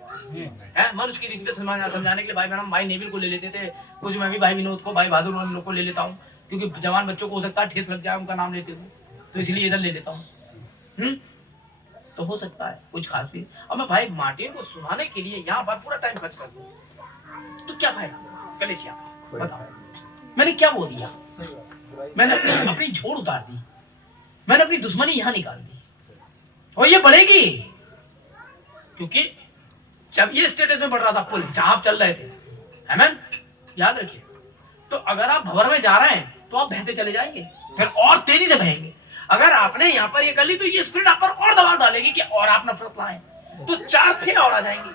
हैं मनुष्य की रीति पे समझाने के लिए भाई नेविल को ले लेते थे, कुछ मैं भी भाई विनोद को, भाई बहादुर लोग को ले लेता हूँ, क्योंकि जवान बच्चों को हो सकता है ठेस लग जाए उनका नाम लेते हुए, तो इसलिए इधर ले लेता हूँ। तो हो सकता है कुछ खास भी। अब मैं भाई मार्टिन को सुनाने के लिए यहाँ पर पूरा टाइम खर्च कर दूं, तो क्या फायदा? कलेसिया बताओ, मैंने क्या बोल दिया? मैंने अपनी झोड़ उतार दी, मैंने अपनी दुश्मनी यहाँ निकाल दी, और ये बढ़ेगी। क्योंकि जब ये स्टेटस में बढ़ रहा था पुल जहां आप चल रहे थे, आमीन, याद रखिए। तो अगर आप भंवर में जा रहे हैं तो आप बहते चले जाएंगे, फिर और तेजी से बहेंगे। अगर आपने यहाँ पर ये कर ली तो ये स्पिरिट आप पर और दबाव डालेगी कि और आप नफरत लाएं, तो 4 फेर और आ जाएंगी।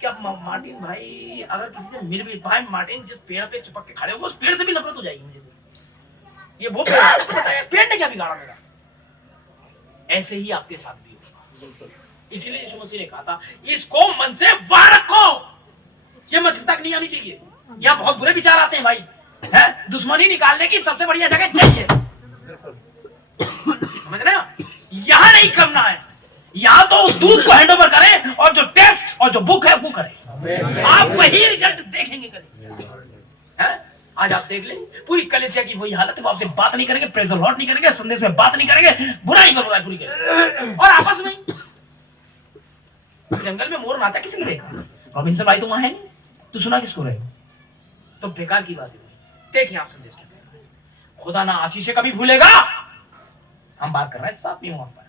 क्या मार्टिन भाई अगर किसी से मिल भी पाए, मार्टिन जिस पेड़ पे चिपक के खड़े हो, उस पेड़ से भी नफरत हो जाएगी मुझे। ये वो पेड़ ने क्या बिगाड़ा मेरा? ऐसे ही आपके साथ भी होगा। इसीलिए यीशु मसीह ने कहा था इसको मन से बाहर रखो, ये मत तक नहीं आनी चाहिए। यहाँ बहुत बुरे विचार आते हैं भाई, है दुश्मनी निकालने की सबसे बढ़िया जगह चाहिए, समझ रहे हो? यहाँ नहीं करना है, यहाँ तो उस दूध को हैंड ओवर करें और जो टेप्स और जो बुक है वो करें, आप वही रिजल्ट देखेंगे कलेसिया। आज आप देख लें पूरी कलेसिया की वही हालत है, वो आपसे बात नहीं करेंगे, प्रेजर लॉर्ड नहीं करेंगे, संदेश में बात नहीं करेंगे, बुराई कर रहा है पूरी कलेसिया। और आपस में जंगल में मोर नाचा किसी ने देखा? रॉबिन्सन भाई तो वहां है नहीं, तू सुना किसको रहे? तो बेकार की बात है। देखिए आप संदेश क्या, खुदा ना आशीष कभी भूलेगा। हम बात कर रहे हैं 7वीं वहां पर,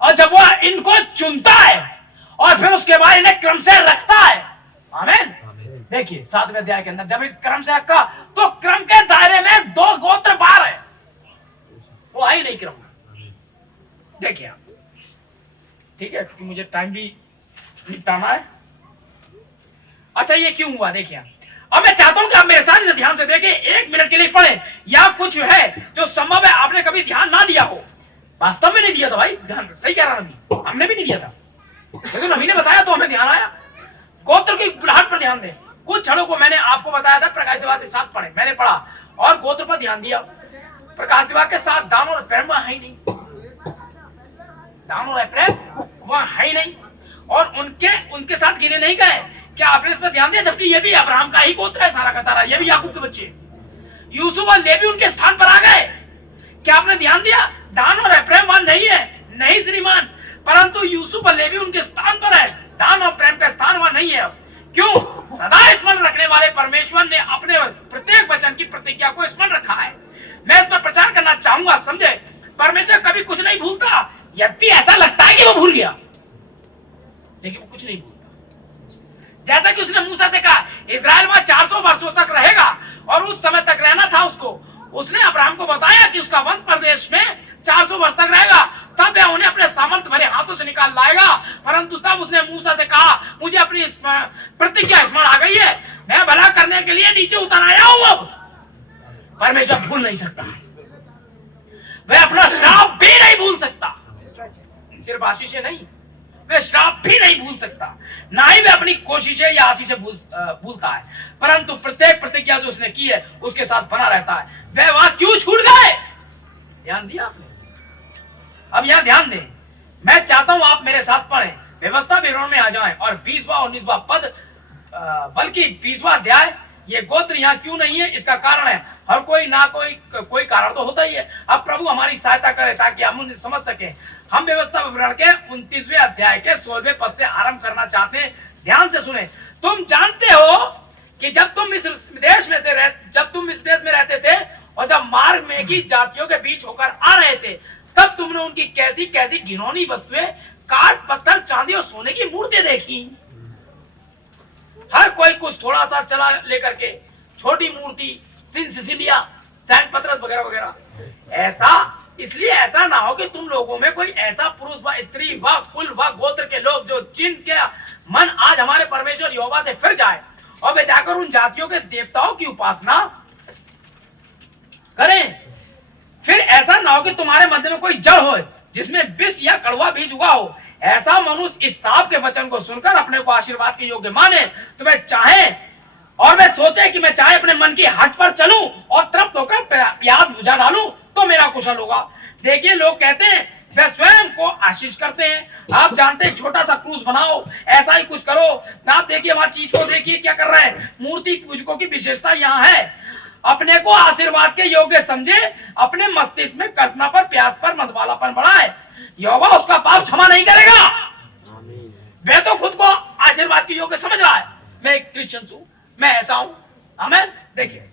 और जब वो इनको चुनता है और फिर उसके बाद इन्हें क्रम से रखता है। आमीन। देखिए 7वें अध्याय के अंदर जब क्रम से रखा तो क्रम के दायरे में 2 गोत्र बाहर है, वो आई नहीं क्रम में। देखिए आप, ठीक है, क्योंकि मुझे टाइम भी निपटाना है। अच्छा ये क्यों हुआ देखिए, अब मैं चाहता हूं कि आप मेरे साथ इसे ध्यान से देखें, 1 मिनट के लिए पढ़ें, या कुछ है जो संभव है आपने कभी ध्यान ना दिया हो। वास्तव में नहीं दिया था भाई, ध्यान सही कह रहा नबी, हमने भी नहीं दिया था, लेकिन नबी ने बताया तो हमें ध्यान आया। गोत्र की बुलाहट पर ध्यान दें। कुछ क्षणों को मैंने आपको बताया था प्रकाश दिवाकर के साथ पढ़े, मैंने पढ़ा और गोत्र पर ध्यान दिया। प्रकाश दिवाकर के साथ दान और प्रेम वहां है ही नहीं, दान और प्रेम वहां है ही नहीं, और उनके साथ गिने नहीं गए। क्या आपने इस पर ध्यान दिया? जबकि ये भी अब्राहम का ही गोत्र है सारा का सारा, ये भी याकूब के बच्चे। यूसुफ और लेवी उनके स्थान पर आ गए। क्या आपने ध्यान दिया? दान और एफ्राइम वहां नहीं है, नहीं श्रीमान, परंतु यूसुफ और लेवी उनके स्थान पर है। दान और प्रेम का स्थान वहां नहीं है। क्यों? सदा स्मरण रखने वाले परमेश्वर ने अपने प्रत्येक वचन की प्रतिज्ञा को स्मरण रखा है। मैं इस पर प्रचार करना चाहूंगा, समझे? परमेश्वर कभी कुछ नहीं भूलता, यद्यपि ऐसा लगता है कि वो भूल गया, लेकिन वो कुछ नहीं भूलता। जैसा कि उसने मूसा से कहा इस्राएल वहां 400 वर्षों तक रहेगा, और उस समय तक रहना था उसको। उसने अब्राहम को बताया कि उसका वंश प्रदेश में 400 वर्ष तक रहेगा, तब वह उन्हें अपने सामर्थ भरे हाथों से निकाल लाएगा। परंतु तब उसने मूसा से कहा मुझे अपनी प्रतिज्ञा स्मरण आ गई है, मैं भला करने के लिए नीचे उतर आया हूं। अब परमेश्वर भूल नहीं सकता, वह अपना श्राप भी नहीं भूल सकता। सिर्फ आशीषें नहीं, वह श्राप भी नहीं भूल सकता, ना ही वह अपनी कोशिशें या आशीषें भूलता है, परंतु प्रत्येक प्रतिज्ञा जो उसने की है उसके साथ बना रहता है। वह वहां क्यों छूट गए? ध्यान दिया आपने? अब यहां ध्यान दें, मैं चाहता हूं आप मेरे साथ पढ़ें, व्यवस्था विवरण में आ जाएं और 20वां और 19वां पद, बल्कि 20वां अध्याय। ये गोत्र यहाँ क्यों नहीं है, इसका कारण है हर कोई ना कोई कारण तो होता ही है। अब प्रभु हमारी सहायता करे ताकि हम उन्हें समझ सके। हम व्यवस्था विवरण के 29वें अध्याय के 16वें पद से आरंभ करना चाहते हैं। ध्यान से सुने। तुम जानते हो कि जब तुम इस देश में रहते थे और जब मार्ग में की जातियों के बीच होकर आ रहे थे, तब तुमने उनकी कैसी कैसी घिनौनी वस्तुएं, काठ पत्थर चांदी और सोने की मूर्तियां देखी। हर कोई कुछ थोड़ा सा चला लेकर के, छोटी मूर्ति, सिसिलिया, सैंट पत्रस वगैरह वगैरह। ऐसा इसलिए ऐसा ना हो कि तुम लोगों में कोई ऐसा पुरुष व स्त्री व कुल व गोत्र के लोग जो जिनके मन आज हमारे परमेश्वर यहोवा से फिर जाए और वे जाकर उन जातियों के देवताओं की उपासना करें। फिर ऐसा ना हो कि तुम्हारे मध्य में कोई जड़ हो जिसमें विष या कड़वा बीज उगा हो। ऐसा मनुष्य इस सांप के वचन को सुनकर अपने को आशीर्वाद के योग्य माने, तो मैं चाहे और मैं सोचे कि मैं चाहे अपने मन की हट पर चलूं और तृप्त होकर प्यास बुझा डालूं तो मेरा कुशल होगा। देखिए लोग कहते हैं वे स्वयं को आशीष करते हैं। आप जानते हैं छोटा सा क्रूस बनाओ, ऐसा ही कुछ करो। आप देखिए वहां चीज को देखिए क्या कर रहे हैं। मूर्ति पूजकों की विशेषता यहाँ है, अपने को आशीर्वाद के योग्य समझे, अपने मस्तिष्क में कल्पना पर प्यास पर मधुबालापन बढ़ाए, यहोवा उसका पाप क्षमा नहीं करेगा। वह तो खुद को आशीर्वाद के योग्य समझ रहा है, मैं एक क्रिश्चियन हूं, मैं ऐसा हूं। आमीन। देखिए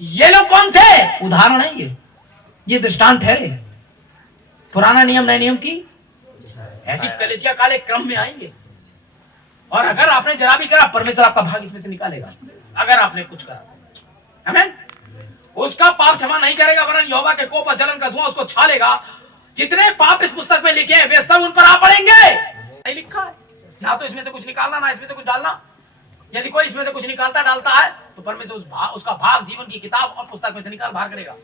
ये लोग कौन थे? उदाहरण है ये दृष्टांत है। पुराना नियम नए नियम की ऐसी कलीसिया काले क्रम में आएंगे, और अगर आपने जरा भी करा परमेश्वर आपका भाग इसमें से निकालेगा, अगर आपने कुछ करा। आमीन। उसका पाप क्षमा नहीं करेगा, वरन यहोवा के कोप और जलन का धुआं उसको छा लेगा। जितने पाप इस पुस्तक में लिखे हैं वे सब उन पर आ पड़ेंगे। नहीं लिखा है, ना तो इसमें से कुछ निकालना ना इसमें से कुछ डालना। यदि कोई इसमें से कुछ निकालता डालता है तो परमेश्वर उसका भाग जीवन की किताब और पुस्तक में से निकाल बाहर करेगा।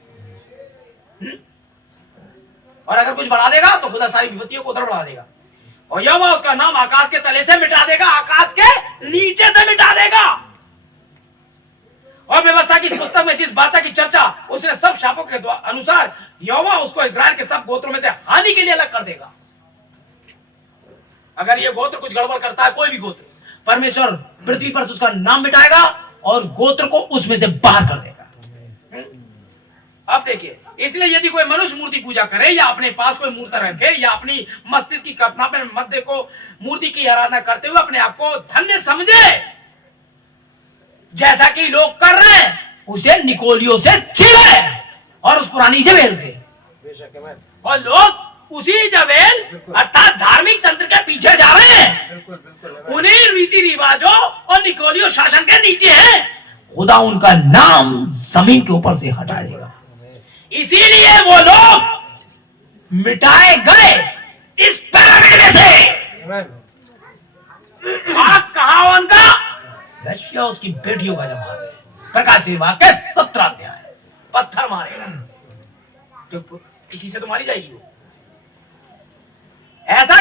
और अगर कुछ बढ़ा देगा तो खुदा सारी विपत्तियों को उधर बढ़ा देगा। और यहोवा उसका नाम आकाश के तले से मिटा देगा, आकाश के नीचे से मिटा देगा। और व्यवस्था की इस पुस्तक में जिस बाचा की चर्चा उसने सब शापों के अनुसार यहोवा उसको इस्राएल के सब गोत्रों में से हानि के लिए अलग कर देगा। अगर ये गोत्र कुछ गड़बड़ करता है, कोई भी गोत्र, परमेश्वर पृथ्वी पर से उसका नाम मिटाएगा और गोत्र को उसमें से बाहर कर देगा। अब देखिए, इसलिए यदि कोई मनुष्य मूर्ति पूजा करे या अपने पास कोई मूर्ति रखे या अपनी मस्तिष्क की कल्पना में मध्य को मूर्ति की आराधना करते हुए अपने आप को धन्य समझे, जैसा कि लोग कर रहे हैं, उसे निकोलियों से चिढ़े और उस पुरानी जबेल से। और लोग उसी जबेल अर्थात धार्मिक तंत्र के पीछे जा रहे हैं, उन्हीं रीति रिवाजों और निकोलियों शासन के नीचे हैं। खुदा उनका नाम जमीन के ऊपर से हटा देगा। इसीलिए वो लोग मिटाए गए इस पिरामिड में से। कहा उनका वैश्य उसकी बेटियों का जवाब है। प्रकाश सेवा के 17 अध्याय। पत्थर मारेगा तो किसी से तो मारी जाएगी वो। ऐसा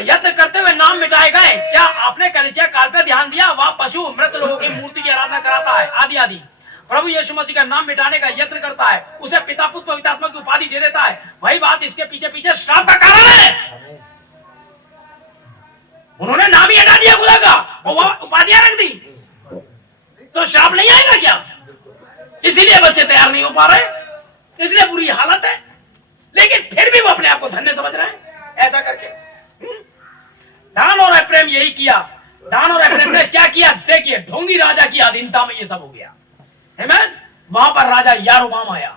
यत्न करते हुए नाम मिटाए गए। क्या आपने कलीसिया काल पे ध्यान दिया? वह पशु मृत लोगों की मूर्ति की आराधना कराता है, आदि आदि। प्रभु यीशु मसीह का नाम मिटाने का यत्न करता है, उसे पिता पुत्र पवित्र आत्मा की उपाधि दे देता है। वही बात इसके पीछे पीछे श्राप का कारण है। उन्होंने नाम ही हटा दिया खुदा का और वह उपाधियां रख दी, तो श्राप नहीं आएगा क्या? इसीलिए बच्चे तैयार नहीं हो पा रहे, इसलिए बुरी हालत है। लेकिन फिर भी वो अपने आप को धन्य समझ रहे हैं ऐसा करके। दान और एफ्रेम यही किया। दान और एफ्रेम ने क्या किया? देखिए, ढोंगी राजा की अधीनता में ये सब हो गया। आमीन। वहां पर राजा यारोबाम आया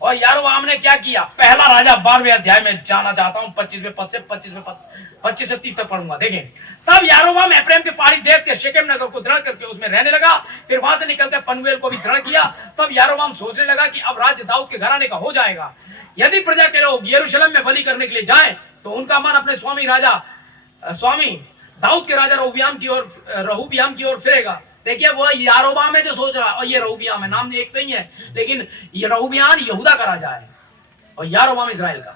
और यारोबाम ने क्या किया? पहला राजा 12वें अध्याय में जाना चाहता हूं, 25वें पद से 25 से 30 तक पढ़ूंगा। देखें, तब यारोबाम एफ्रेम के पहाड़ी देश के शेकेम नगर को दृढ़ करके उसमें रहने लगा। फिर वहां से निकलकर पनूएल को भी दृढ़ किया। तब यारोबाम सोचने लगा कि अब राज्य दाऊद के घराने का हो जाएगा। यदि प्रजा के लोग यरूशलेम में बलि करने के लिए जाएं तो उनका मन अपने स्वामी दाऊद के राजा रहोबियाम की ओर फिरेगा। देखिए, वो यारोबाम है जो सोच रहा है और ये रहोबियाम है, नाम एक सही है, लेकिन ये रहोबियाम यहूदा का राजा है और यारोबाम इस्राएल का।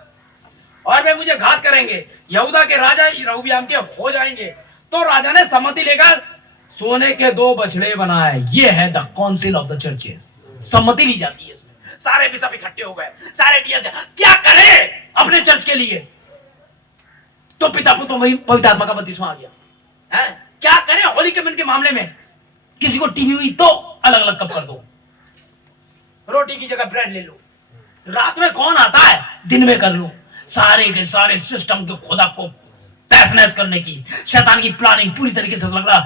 और वे मुझे घात करेंगे, यहूदा के राजा रहोबियाम के हो जाएंगे। तो राजा ने सम्मति लेकर सोने के 2 बछड़े बनाए। ये है the council of the churches. सम्मति ली जाती है इसमें। सारे बिशप इकट्ठे हो गए, सारे डीएस क्या करें अपने चर्च के लिए? तो पिता पुत्र पवित्र आत्मा का बपतिस्मा आ गया है। क्या करें होली कम्युनियन के मामले में? किसी को टीवी हुई तो अलग अलग कप कर दो, रोटी की जगह ब्रेड ले लो। रात में कौन आता है, दिन में कर लो। सारे के सारे सिस्टम को खुदा को तहस करने की शैतान की प्लानिंग पूरी तरीके से लग रहा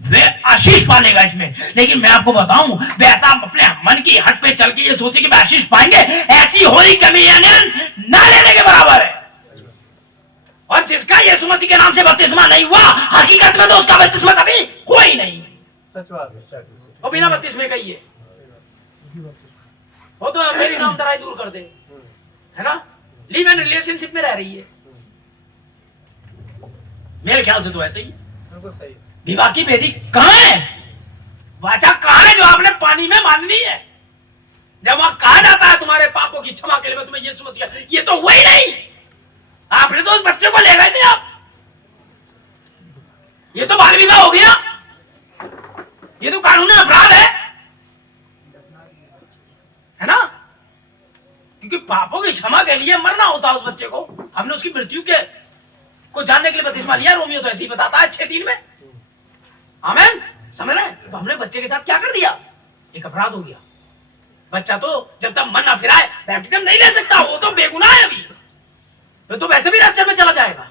वे आशीष पालेगा इसमें। लेकिन मैं आपको बताऊं, वैसा अपने मन की हट पे चल के ये सोचे कि मैं आशीष पाएंगे, ऐसी होली कम्युनियन ना लेने के बराबर है। और जिसका यीशु मसीह के नाम से बपतिस्मा नहीं हुआ, हकीकत में तो उसका बपतिस्मा कभी कोई नहीं। वो बिना बपतिस्मे का ही है। वो तो मेरी नामधराई दूर कर दे, है ना? लिव इन रिलेशनशिप में रह रही है। मेरे ख्याल से तो ऐसे ही सही। विवाह की वेदी कहां है? वाचा कहां है जो आपने पानी में माननी है? जब वहां कहा जाता है तुम्हारे पापों की क्षमा के लिए मैं तुम्हें यीशु मसीह, ये तो वही नहीं। आपने तो उस बच्चे को ले गए थे आप। ये तो बाल विवाह हो गया, ये तो कानूनी अपराध है ना? क्योंकि पापों की क्षमा के लिए मरना होता है उस बच्चे को। हमने उसकी मृत्यु के को जानने के लिए बपतिस्मा लिया। रोमियो तो ऐसे ही बताता है 6:3 में। आमीन। समझ रहे हैं? तो हमने बच्चे के साथ क्या कर दिया? एक अपराध हो गया। बच्चा तो जब तक मन ना फिराए बैप्टिज्म नहीं ले सकता, वो तो बेगुनाह है अभी। तो वैसे भी रैप्चर में चला जाएगा,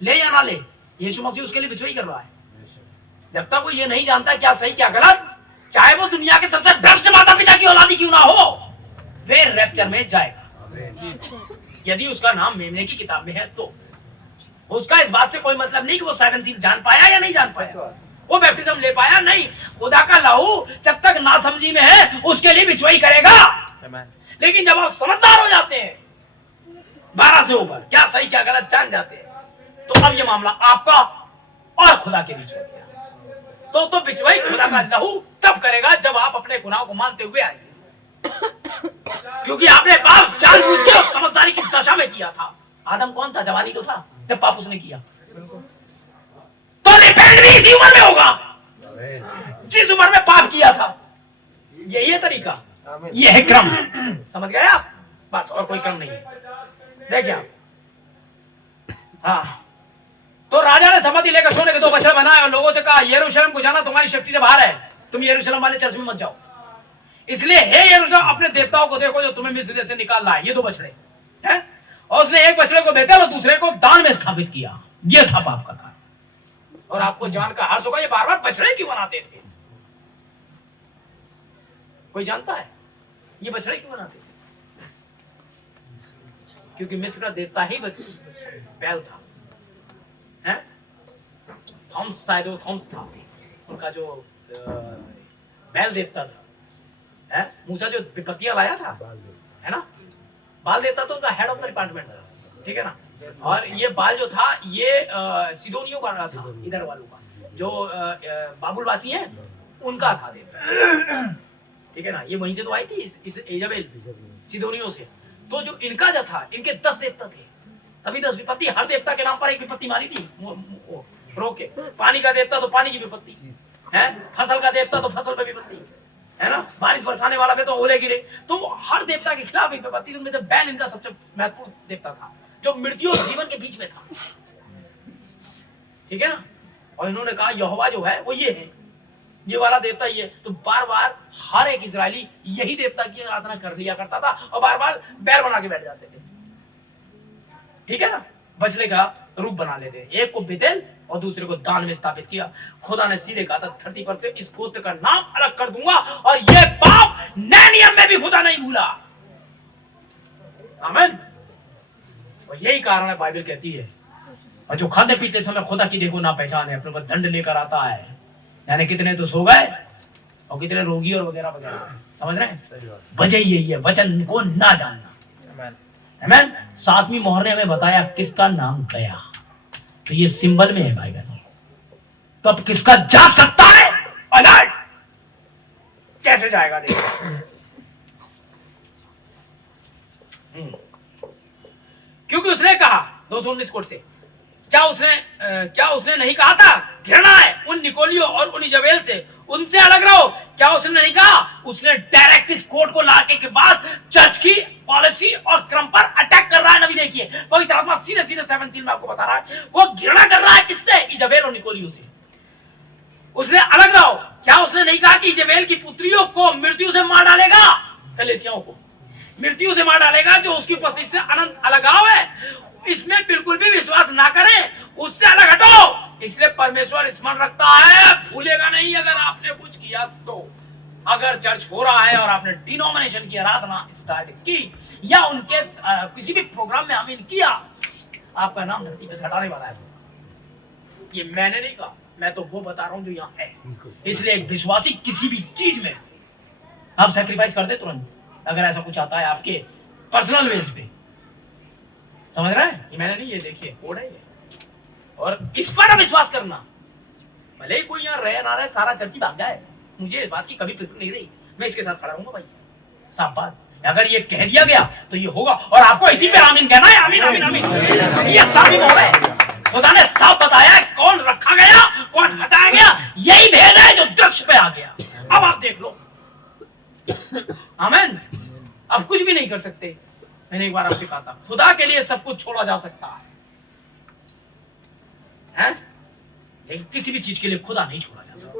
ले या ना ले। यीशु मसीह उसके लिए बिछड़ी कर रहा है। जब तक वो ये नहीं जानता क्या सही क्या गलत, चाहे वो दुनिया के सबसे भ्रष्ट माता पिता की औलादी क्यों ना हो, वे रैप्चर में जाएगा। यदि उसका नाम मेमने की किताब में है तो उसका इस बात से कोई मतलब नहीं कि वो 7 सील जान पाया या नहीं जान पाया। वो बैप्टिज्म ले पाया नहीं। खुदा का लहू जब तक नासमझी में है उसके लिए बिचवाई करेगा। लेकिन जब आप समझदार हो जाते हैं 12 से ऊपर, क्या सही क्या गलत जान जाते हैं, तो अब ये मामला आपका और खुदा के बीच हो गया। तो बिचवाई खुदा का लहू तब करेगा जब आप अपने गुनाह को मानते हुए आएंगे, क्योंकि आपने पाप जानबूझ के और समझदारी की दशा में किया था। आदम कौन था? जवानी तो था जब पाप उसने किया। तो रिपेंट भी इसी उम्र में होगा जिस उम्र में पाप किया था। यही है तरीका, ये है क्रम। समझ गए आप? बस और कोई क्रम नहीं है। देखिए आप, हाँ, तो राजा ने सम्मति लेकर सोने के 2 बछड़े बनाए और लोगों से कहा यरूशलेम को जाना तुम्हारी शक्ति से बाहर है, तुम यरूशलेम वाले चर्च में मत जाओ। इसलिए हे यरूशलेम अपने देवताओं को देखो जो तुम्हें मिस्र देश से निकाल लाए। ये 2 बछड़े हैं, और उसने एक बछड़े को बेतेल और दूसरे को दान में स्थापित किया। यह था पाप का कारण। और आपको जानकर हर्ष होगा ये बार बार बछड़े क्यों बनाते थे? कोई जानता है ये बछड़े क्यों बनाते थे? क्योंकि मिस्र का देवता ही बैल था, हैं? थॉम्स, शायद वो थॉम्स था उनका जो बैल देवता था, है? मूसा जो विपत्तियां लाया था, है ना? बाल देवता तो उनका हेड ऑफ द डिपार्टमेंट था, ठीक है ना? और ये बाल जो था ये सिदोनियों का था, इधर वालों का, जो बाबुलवासी हैं उनका था देवता, ठीक है ना? ये वहीं से तो आई थी इस इजेबेल सिदोनियों से। तो जो इनका जो था, इनके 10 देवता थे, तभी 10 विपत्ति। हर देवता के नाम पर एक विपत्ति मारी थी रोके। पानी का देवता तो पानी की विपत्ति है, फसल का देवता तो फसल पे विपत्ति है ना, बारिश बरसाने वाला पे तो ओले गिरे। तो हर देवता के खिलाफ एक विपत्ति। उनमें तो बैल इनका सबसे महत्वपूर्ण देवता था, जो मृत्यु और जीवन के बीच में था, ठीक है ना? और इन्होंने कहा यहोवा जो है वो ये है, ये वाला देवता ये। तो बार बार हर एक इजरायली यही देवता की आराधना कर लिया करता था और बार बार बैल बना के बैठ जाते थे, ठीक है ना? बछड़े का रूप बना लेते, एक को बेतेल और दूसरे को दान में स्थापित किया। खुदा ने सीधे कहा था 30 पर से इस गोत्र का नाम अलग कर दूंगा, और ये पाप नए नियम में भी खुदा नहीं भूला। आमीन। और यही कारण है बाइबल कहती है, और जो खाते पीते समय खुदा की देखो ना पहचान है, अपने को दंड लेकर आता है। यानी कितने तो सो गए और कितने रोगी और वगैरह वगैरह, समझ रहे हैं? वजह यही है, वचन को ना जानना। आमीन। 7वीं मोहर ने हमें बताया किसका नाम गया, तो ये सिंबल में है बाइबल में। तो अब किसका जा सकता है? अलर्ट। कैसे जाएगा देखो। क्योंकि उसने कहा 219 कोट से, क्या उसने नहीं कहा था घृणा है उन निकोलियों और उन इजेबेल से, उनसे अलग रहो? क्या उसने नहीं कहा? उसने डायरेक्ट इस कोड को लाने के बाद चर्च की पॉलिसी और क्रम पर अटैक कर रहा है। नबी देखिए, पवित्र आत्मा सीधे 7 सील में आपको बता रहा है, वो घृणा कर रहा है किससे? इजेबेल और निकोलियों से। उसने अलग रहो। क्या उसने नहीं कहा कि इजेबेल की पुत्रियों को मृत्यु से मार डालेगा? कलीसियाओं को मृत्यु से मार डालेगा, जो उसकी उपस्थिति से अनंत अलगाव है, इसमें बिल्कुल भी विश्वास ना करें, उससे अलग हटो। इसलिए परमेश्वर स्मरण रखता है, भूलेगा नहीं अगर आपने कुछ किया तो। अगर चर्च हो रहा है और आपने डिनोमिनेशन की आराधना स्टार्ट की या उनके किसी भी प्रोग्राम में आमीन किया, आपका नाम धरती पे हटाने वाला है। ये मैंने नहीं कहा, मैं तो वो बता रहा हूं जो यहाँ है। इसलिए एक विश्वासी किसी भी चीज में आप सैक्रिफाइस कर दे तुरंत, अगर ऐसा कुछ आता है आपके पर्सनल बेस पे। समझ रहे हैं? ये मैंने नहीं, ये देखिए कोड है ये, और इस पर विश्वास करना। भले ही कोई यहाँ रहे ना रहे, सारा चर्च ही भाग जाए, मुझे इस बात की कभी फिक्र नहीं रही। मैं इसके साथ खड़ा रहूंगा भाई, साफ बात। अगर ये कह दिया गया तो ये होगा, और आपको इसी पे आमीन कहना है। आमीन आमीन आमीन। ये साबित हो रहा है, खुदा ने साफ बताया कौन रखा गया, कौन हटाया गया। यही भेद है जो वृक्ष पे आ गया। अब आप देख लो। आमीन। अब कुछ भी नहीं कर सकते। मैंने एक बार आपसे कहा था, खुदा के लिए सब कुछ छोड़ा जा सकता है, हैं? लेकिन किसी भी चीज के लिए खुदा नहीं छोड़ा जा सकता।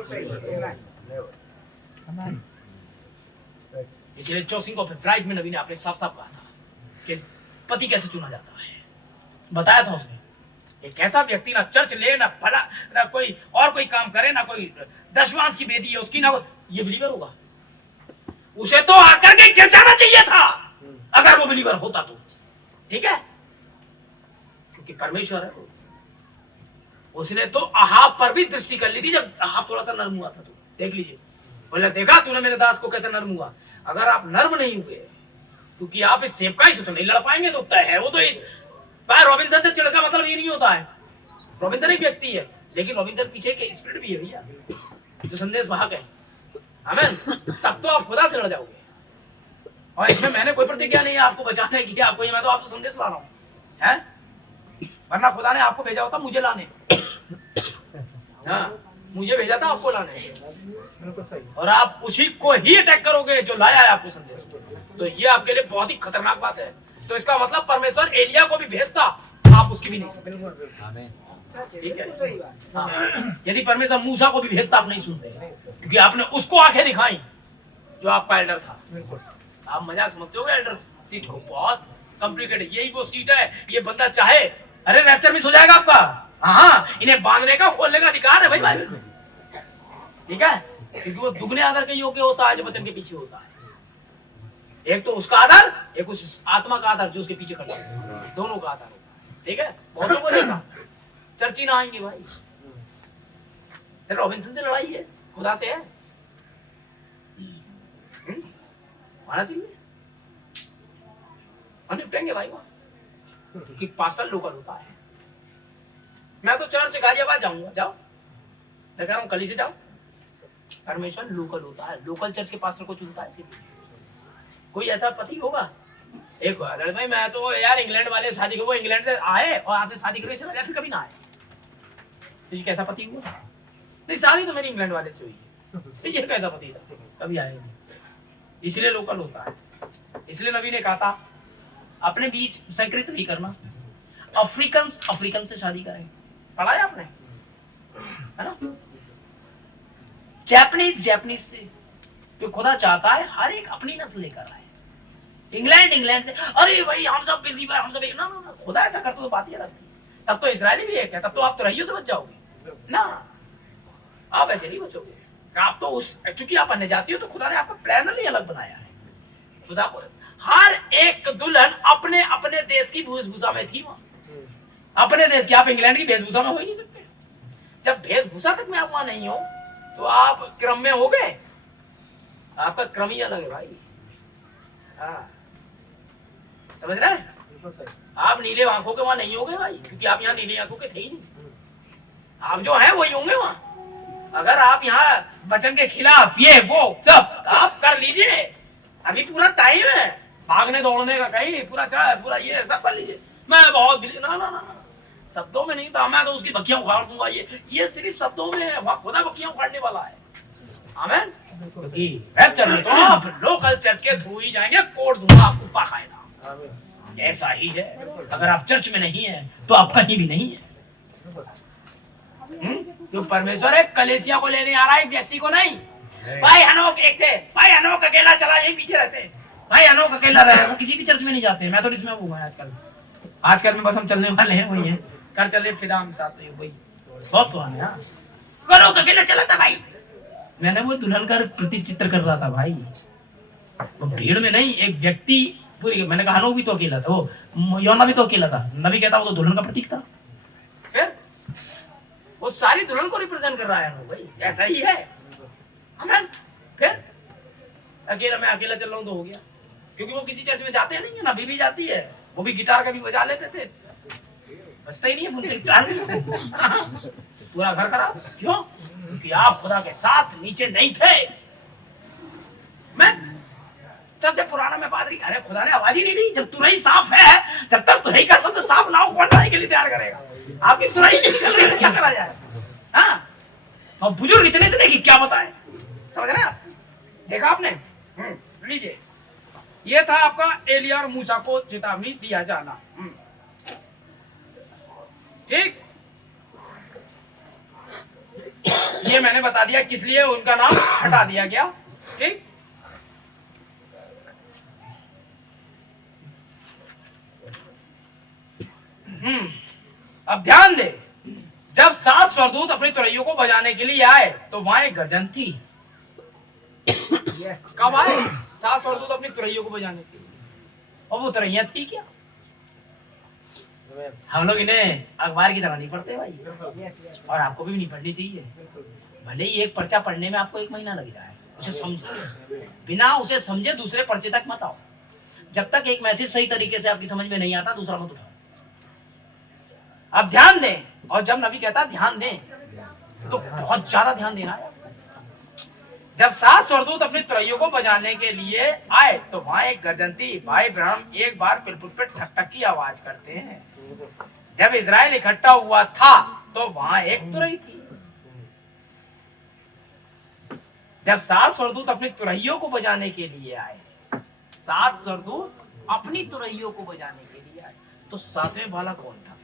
इसलिए चॉसिंग ऑफ ब्राइड में नबी ने आपने साफ साफ कहा था कि पति कैसे चुना जाता है, बताया था उसने। एक ऐसा व्यक्ति ना चर्च ले, ना भला, ना कोई और कोई काम करे, ना कोई दशवांश की बेदी है उसकी, ना ये बिलीवर होगा। उसे तो आकर के गिर जाना चाहिए था अगर वो बिलीवर होता तो, ठीक है? क्योंकि परमेश्वर है, उसने तो अहाब पर भी दृष्टि कर ली थी जब अहाब थोड़ा सा नर्म हुआ था। तो देख लीजिए, बोले देखा तूने मेरे दास को कैसे नर्म हुआ। अगर आप नर्म नहीं हुए, क्योंकि आप इस सेवकाई से तो नहीं लड़ पाएंगे, तो तय है वो तो इस भाई रॉबिन्सन से चिढ़ का मतलब ये नहीं होता है। रॉबिन्सन एक व्यक्ति है, लेकिन रॉबिन्सन पीछे के स्पिरिट भी है भैया, जो संदेश वाहक है। आमीन। तब तो आप खुदा से लड़ जाओगे। और इसमें मैंने कोई प्रतिज्ञा नहीं है आपको बचाने की, आपको ये मैं तो आपको संदेश ला रहा हूँ, है? वरना खुदा ने आपको भेजा होता मुझे लाने। हाँ, मुझे भेजा था आपको लाने, और आप उसी को ही अटैक करोगे जो लाया है आपको संदेश। तो ये आपके लिए बहुत ही खतरनाक बात है। तो इसका मतलब परमेश्वर एलिया को भी भेजता, आप उसकी भी नहीं सुनते। ठीक है। हाँ। यदि परमेश्वर मूसा को भी भेजता, आप नहीं सुनते, क्योंकि आपने उसको आंखें दिखाई जो आपका एल्डर था। आप मजाक समझते हो एल्डर सीट को, बहुत कॉम्प्लिकेटेड। यही वो सीट है, ये बंदा चाहे अरे रैप्चर मिस हो जाएगा आपका। हाँ, इन्हें बांधने का खोलने का अधिकार है भाई बाइबल में। ठीक है, क्योंकि वो दुगने आदर के योग्य होता है जो वचन के पीछे होता है। एक तो उसका आधार, एक उस आत्मा का आधार जो उसके पीछे खड़ा है, दोनों का आधार होता है। ठीक है, बहुतों को देखा चर्ची ना आएंगे भाई। रॉबिन्सन से लड़ाई है, खुदा से है, आना चाहिए, निपटेंगे भाई वहां, क्योंकि पास्टर लोकल होता है। मैं तो चर्च गाजियाबाद जाऊंगा, जाओ, मैं कह रहा हूँ कली से जाओ। परमेश्वर लोकल होता है, लोकल चर्च के पास्टर को चुनता है। कोई ऐसा पति होगा एक बार भाई, मैं तो यार इंग्लैंड वाले शादी को, वो इंग्लैंड से आए और आपसे शादी करके चला गया, फिर कभी ना आए। तो ये कैसा पति हुआ? नहीं, शादी तो मेरी इंग्लैंड वाले से हुई है, तो ये कैसा पति था? कभी आएगा। इसलिए लोकल होता है। इसलिए नबी ने कहा था अपने बीच संकृत नहीं करना, अफ्रीकन से शादी करें। पढ़ा है आपने, है ना? जापानीज से। तो खुदा चाहता है हर एक अपनी नस्ल लेकर आए। इंग्लैंड से, अरे भाई हम सब बिलीवर, हम सब एक ना। खुदा ऐसा करता तो बात ही अलग थी। तब तो इजरायली भी एक है, तब तो आप तुरहियों से बच जाओगे ना, आप ऐसे नहीं बचोगे। आप तो उस चूंकि आप अन्य जाति हो, तो खुदा ने आपका प्लान ही अलग बनाया है। खुदा को हर एक दुल्हन अपने अपने देश की वेशभूषा में थी वहां, अपने देश की। आप इंग्लैंड की वेशभूषा में हो ही नहीं सकते। जब वेशभूषा तक में आप वहां नहीं हो, तो आप क्रम में हो गए। आपका क्रम ही अलग है भाई। हाँ, समझ रहे हैं? आप नीले आंखों के वहां नहीं होगे भाई, क्योंकि आप यहाँ नीले आंखों के थे ही नहीं। आप जो हैं वही होंगे वहां। अगर आप यहाँ वचन के खिलाफ ये वो सब आप कर लीजिए, अभी पूरा टाइम है भागने दौड़ने का, कहीं पूरा ये सब कर लीजिए। मैं बहुत ना शब्दों में नहीं था, मैं तो उसकी बखियां उखाड़ दूंगा। ये सिर्फ शब्दों में है, वहां खुदा बखियां उखाड़ने वाला है। आमीन। तो आप लोकल चर्च के थ्रू ही जाएंगे, कोड दूंगा आपको बाकायदा। ऐसा ही है, अगर आप चर्च में नहीं है तो आप कहीं भी नहीं है। तो परमेश्वर है कलेसिया को लेने आ रहा है, व्यक्ति को नहीं। भाई हनोक एक थे, भाई हनोक अकेला चला, यही पीछे रहते। भाई हनोक अकेला रहे, वो किसी भी चर्च में नहीं जाते। मैं तो इसमें हूँ आजकल में बस हम चलने वाले हैं, वही है कर चले फिदा हम साथ, वही बहुत पुराने। हनोक अकेला चला था भाई, मैंने वो दुल्हन का प्रतिचित्र कर रहा था भाई, वो भीड़ में नहीं, एक व्यक्ति पूरी। मैंने कहा हनोक भी तो अकेला था, वो योना भी तो अकेला था। नबी कहता वो तो दुल्हन का प्रतीक था। फिर वो सारी दुल्हन को रिप्रेजेंट कर रहा है भाई, ऐसा ही है। फिर अकेला, मैं अकेला चल रहा हूँ तो हो गया, क्योंकि वो किसी चर्च में जाते हैं नहीं है। नबी भी जाती है, वो भी गिटार का भी बजा लेते थे, बचता ही नहीं है मुझसे गिटार। पूरा घर खराब क्यों? क्योंकि आप खुदा के साथ नीचे नहीं थे। मैं सबसे पुराना में पादरी, अरे खुदा ने आवाज ही नहीं दी। जब तुरही साफ है, जब तक तुरही का शब्द साफ ना हो, कौन तुरही के लिए तैयार करेगा? आपकी तुरही नहीं निकल रही तो क्या करा जाए? हाँ, और बुजुर्ग इतने कि क्या बताएं, समझ रहे आप? देखा आपने? लीजिए, ये था आपका एलिया और मूसा को चेतावनी दिया जाना। ठीक, ये मैंने बता दिया किस लिए उनका नाम हटा दिया गया। ठीक, अब ध्यान दे, जब 7 स्वर्गदूत अपनी तुरहियों को बजाने के लिए आए तो वहां एक गर्जन थी। कब आए 7 स्वर्गदूत अपनी तुरहियों को बजाने के लिए? और वो तुरहियां थी क्या? हम लोग इन्हें अखबार की तरह नहीं पढ़ते भाई, और आपको भी नहीं पढ़नी चाहिए। भले ही एक पर्चा पढ़ने में आपको 1 महीना लग जाए, उसे समझो, बिना उसे समझे दूसरे पर्चे तक मत आओ। जब तक एक मैसेज सही तरीके से आपकी समझ में नहीं आता, दूसरा मत उठाओ। आप ध्यान दें, और जब नबी कहता ध्यान दें तो बहुत ज्यादा ध्यान देना है। जब 7 स्वर्गदूत अपने तुरैयों को बजाने के लिए आए तो वहां एक गर्जनती भाई ब्रह्म एक बार पिलपुल पे ठक की आवाज करते हैं। जब इजराइल इकट्ठा हुआ था तो वहां एक तुरई थी। जब 7 स्वर्गदूत अपनी तुरैयों को बजाने के लिए आए, 7 स्वर्गदूत अपनी तुरैयों को बजाने के लिए आए, तो 7वें वाला कौन था?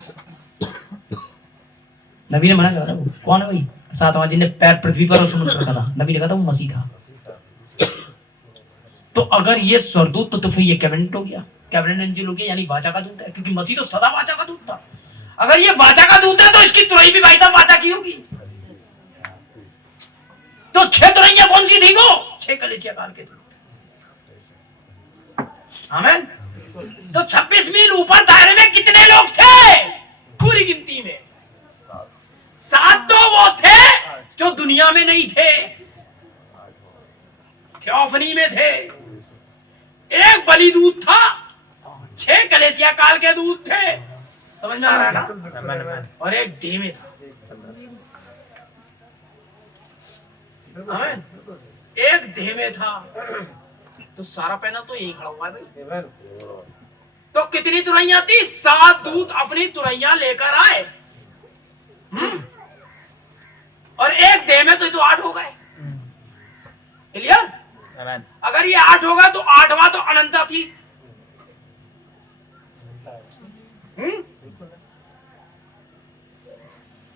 नबी ने मना करा, कौन है भाई 7वां जिसने पैर पृथ्वी पर और समुद्र पर रखा था? नबी ने कहा था वो मसीह था। तो अगर ये स्वर्गदूत तो फिर ये कैबिनेट हो गया, कैबिनेट एंजल हो गया, यानी वाचा का दूत है, क्योंकि मसीह तो सदा वाचा का दूत था। अगर ये वाचा का दूत है तो इसकी तुरई भी भाई साहब वाचा की होगी। तो 6 तुरैयां कौन सी थी? वो 6 कलीसिया काल के दूत। आमीन। तो 26 मील ऊपर दायरे में कितने लोग थे पूरी गिनती में? 7 तो वो थे जो दुनिया में नहीं थे, थियोफनी में थे। एक बलि दूत था, 6 कलीसिया काल के दूत थे, समझ में आ रहा है ना? और एक डेमे था। आमीन। एक धेमे था। तो सारा पैनल तो यही खड़ा हुआ है भाई। तो कितनी तुरैयां थी? 7 दूत अपनी तुरैयां लेकर आए। और एक देह में तो 8 हो गए। क्लियर? अगर ये 8 होगा तो 8वां तो अनंता थी।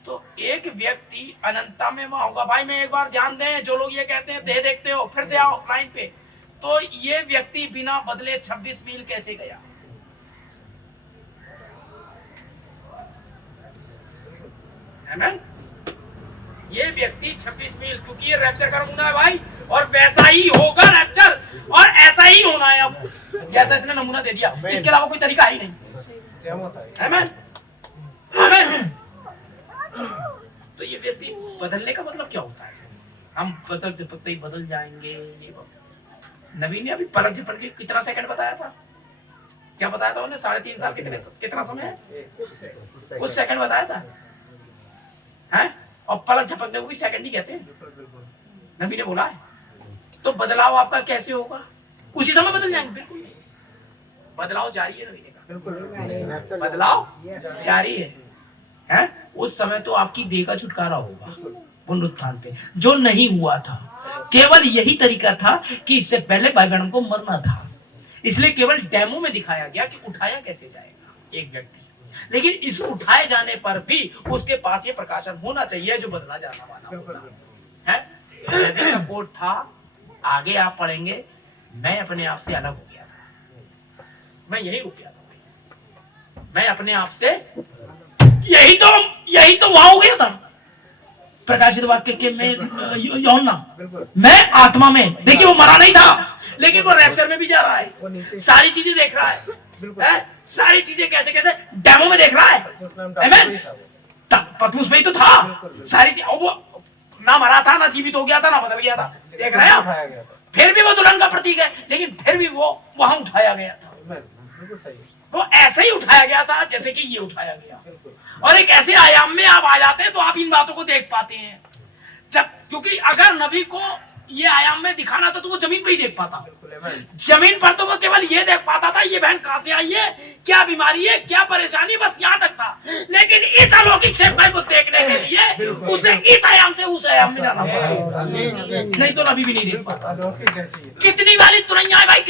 तो एक व्यक्ति अनंता में वहां होगा। भाई मैं एक बार ध्यान दें, जो लोग ये कहते हैं देह देखते हो, फिर से आओ लाइन पे। तो ये व्यक्ति बिना बदले 26 मील कैसे गया? आमीन। ये व्यक्ति 26 मील, क्योंकि ये रैप्चर का नमूना है भाई, और वैसा ही होगा रैप्चर, और ऐसा ही होना है। अब जैसा इसने नमूना दे दिया, इसके अलावा कोई तरीका ही नहीं। आमीन। आमीन। तो ये व्यक्ति बदलने का मतलब क्या होता है? हम बदलते पत्ते ही बदल जाएंगे। ये नबी ने अभी पलक झपट के कितना सेकंड बताया था? क्या बताया था उन्हें? 3.5 साल कितना समय है? कुछ सेकंड बताया था, हैं? और पलक झपकने को भी सेकंड ही कहते हैं, नबी ने बोला है। तो बदलाव आपका कैसे होगा? उसी समय बदल जाएंगे? बिल्कुल नहीं, बदलाव जारी है। नबी ने कहा बदलाव जारी है। हैं? उस समय तो आपकी देह का छुटकारा होगा पुनरुत्थान पे, जो नहीं हुआ था। केवल यही तरीका था कि इससे पहले भाई बहन को मरना था, इसलिए केवल डेमो में दिखाया गया कि उठाया कैसे जाएगा एक व्यक्ति। लेकिन इस उठाए जाने पर भी उसके पास ये प्रकाशन होना चाहिए जो बदला जाना वाला है। कोड था, आगे आप पढ़ेंगे। मैं अपने आप से अलग हो गया था, मैं यही रुक गया था। मैं अपने आप से यही तो वहां हो गया था प्रकाशित वाक्य के में यूहन्ना। मैं आत्मा में, देखिए वो मरा नहीं था, लेकिन वो रैप्चर में भी जा रहा है, सारी चीजें देख रहा है, सारी चीजें कैसे कैसे डेमो में देख रहा है। आमीन। पतमुस में ही तो था सारी चीज। वो ना मरा था, ना जीवित हो गया था, ना बदल गया था, देख रहे हैं। फिर भी वो दुल्हन का प्रतीक है, लेकिन फिर भी वो वहां उठाया गया था। वो ऐसे ही उठाया गया था जैसे कि ये उठाया गया। और एक ऐसे आयाम में आप आ जाते हैं तो आप इन बातों को देख पाते हैं। जब, क्योंकि अगर नबी को ये आयाम में दिखाना था तो वो जमीन पे ही देख पाता। जमीन पर तो वो केवल ये देख पाता था, ये बहन कहां से आई है, क्या बीमारी है, क्या परेशानी, बस यहाँ तक था। लेकिन इस अलौकिक सेवकाई को देखने के लिए उसे इस आयाम से उस आयाम में जाना पड़ा, नहीं तो नबी भी नहीं देख पाता। कितनी वाली तुरैयां है भाई?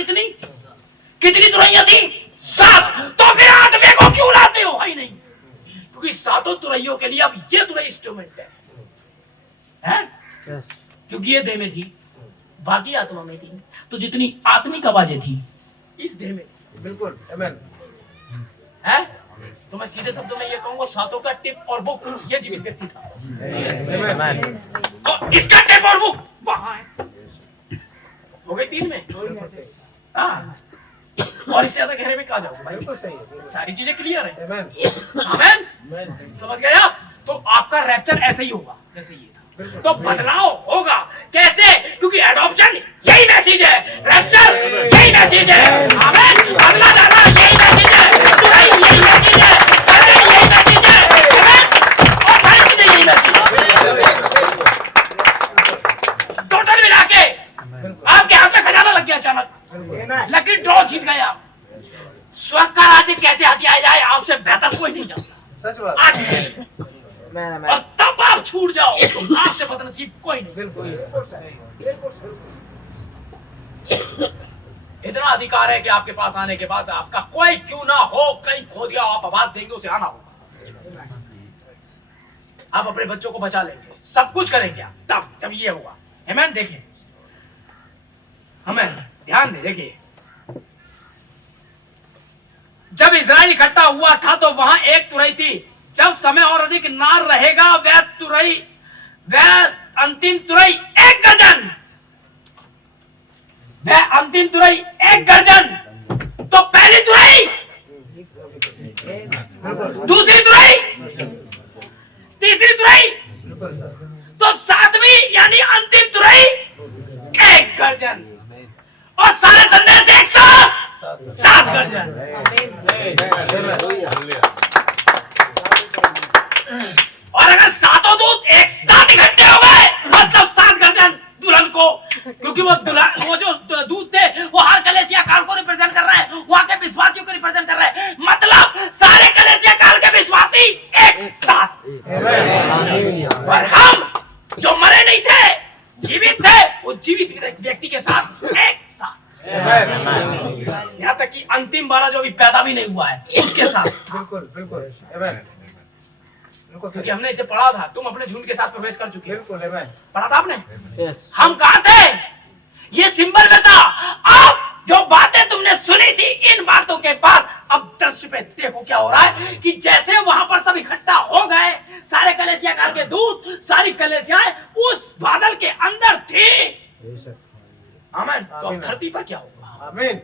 कितनी तुरैयां थी? 7। तो फिर 8वें को क्यों लाते हो भाई? नहीं, क्योंकि 7 तुरैयों के लिए अब ये तुरई इंस्ट्रूमेंट है? क्योंकि ये देह में थी, बाकी आत्मा में थी। तो जितनी आत्मिक आवाजें थी इस देह में, बिल्कुल आमीन है। तो मैं सीधे शब्दों में ये कहूंगा, 7 का टिप और बुक ये जीवित व्यक्ति था, और इसका टिप और बुक वहां है। हो गई 3 में। हाँ, और इससे ज्यादा गहरे में कहा जाओगे भाई? बिल्कुल सही है। सारी चीजें क्लियर है। आमीन। आमीन। आमीन। समझ गए आप? तो आपका रैप्चर ऐसे ही होगा जैसे ये था। तो बदलाव होगा कैसे? क्योंकि एडॉप्शन यही मैसेज है, रैप्चर यही मैसेज है। आमीन। अगला जाना यही मैसेज है, तुरई यही मैसेज है, बदल यही मैसेज है। आमीन। और सारी चीजें यही मैसेज है। टोटल मिला के आपके हाथ में खजाना लग गया अचानक, लकी ड्रॉ जीत गए आप। स्वर्ग का राज्य कैसे हथिया जाए आपसे बेहतर कोई नहीं जानता। सच बात। आज और तब आप छूट जाओ तो आपसे बदनसीब कोई नहीं। बिल्कुल इतना अधिकार है कि आपके पास आने के बाद आपका कोई क्यों ना हो, कहीं खो दिया आप आवाज देंगे, उसे आना होगा। आप अपने बच्चों को बचा लेंगे, सब कुछ करेंगे आप, तब जब ये होगा। आमीन। देखिए हमें ध्यान दे, देखिए जब इजराइल इकट्ठा हुआ था तो वहां एक तुरई थी। जब समय और अधिक ना रहेगा वह अंतिम तुरई एक गर्जन, वह अंतिम तुरई एक गर्जन। तो पहली तुरई, दूसरी तुरई, तीसरी तुरई, तो सातवीं यानी अंतिम तुरई एक गर्जन। और सारे संदेश एक साथ 7 गर्जन। और अगर सातों दूत एक साथ इकट्ठे हो गए मतलब 7 गर्जन दुल्हन को, क्योंकि वो जो दूत थे वो हर कलीसिया काल को रिप्रेजेंट कर रहे हैं, वहां के विश्वासियों को रिप्रेजेंट कर रहे हैं। मतलब सारे कलीसिया काल के विश्वासी एक साथ। और हम जो मरे नहीं थे, जीवित थे, वो जीवित व्यक्ति के साथ एक साथ। यहाँ तक कि अंतिम वाला जो अभी पैदा भी नहीं हुआ है उसके साथ। बिल्कुल क्योंकि हमने इसे पढ़ा था, तुम अपने झुंड के साथ प्रवेश कर चुके हो। बिल्कुल पढ़ा था आपने? हम कहाँ थे? ये सिंबल में था। अब जो बातें तुमने सुनी थी, इन बातों के बाद अब दृश्य पे देखो क्या हो रहा है कि जैसे वहां पर सब इकट्ठा हो गए, सारे कलीसिया काल के दूत, सारी कलीसियाएं उस बादल के अंदर थी। आमीन। तो अब धरती पर क्या होगा? आमीन।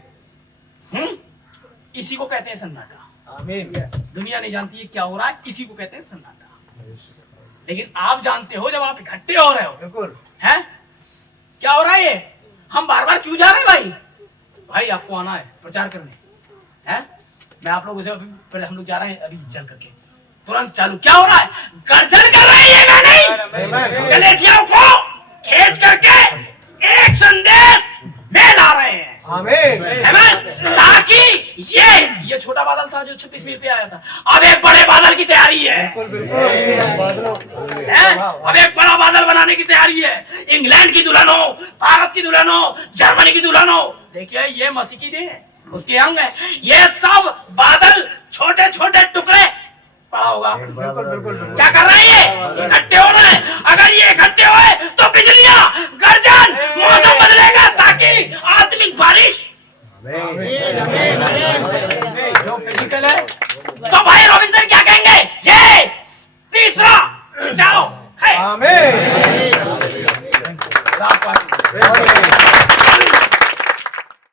इसी को कहते हैं सन्नाटा। आमीन। दुनिया नहीं जानती है क्या हो रहा है, इसी को कहते हैं सन्नाटा। लेकिन आप जानते हो जब आप इकट्ठे हो रहे हो, बिल्कुल हैं क्या हो रहा है? ये हम बार बार क्यों जा रहे हैं भाई? भाई आपको आना है प्रचार करने, हैं? मैं आप लोगों से अभी पहले हम लोग जा रहे हैं, अभी चल करके तुरंत चालू। क्या हो रहा है? गर्जन कर रही है। मैं नहीं, कलीसियाओं को खींच करके एक संदेश में ला रहे हैं। आमीन। ताकि ये छोटा बादल था जो 26 मील पे आया था, अब एक बड़े बादल की तैयारी है। अब एक बड़ा बादल बनाने की तैयारी है। इंग्लैंड की दुल्हन हो, भारत की दुल्हन हो, जर्मनी की दुल्हन हो, देखिए ये मसीह की देह है, उसके अंग है। ये सब बादल छोटे छोटे टुकड़े पड़ा होगा। बिल्कुल क्या कर रहे हैं? ये इकट्ठे हो रहे हैं। अगर ये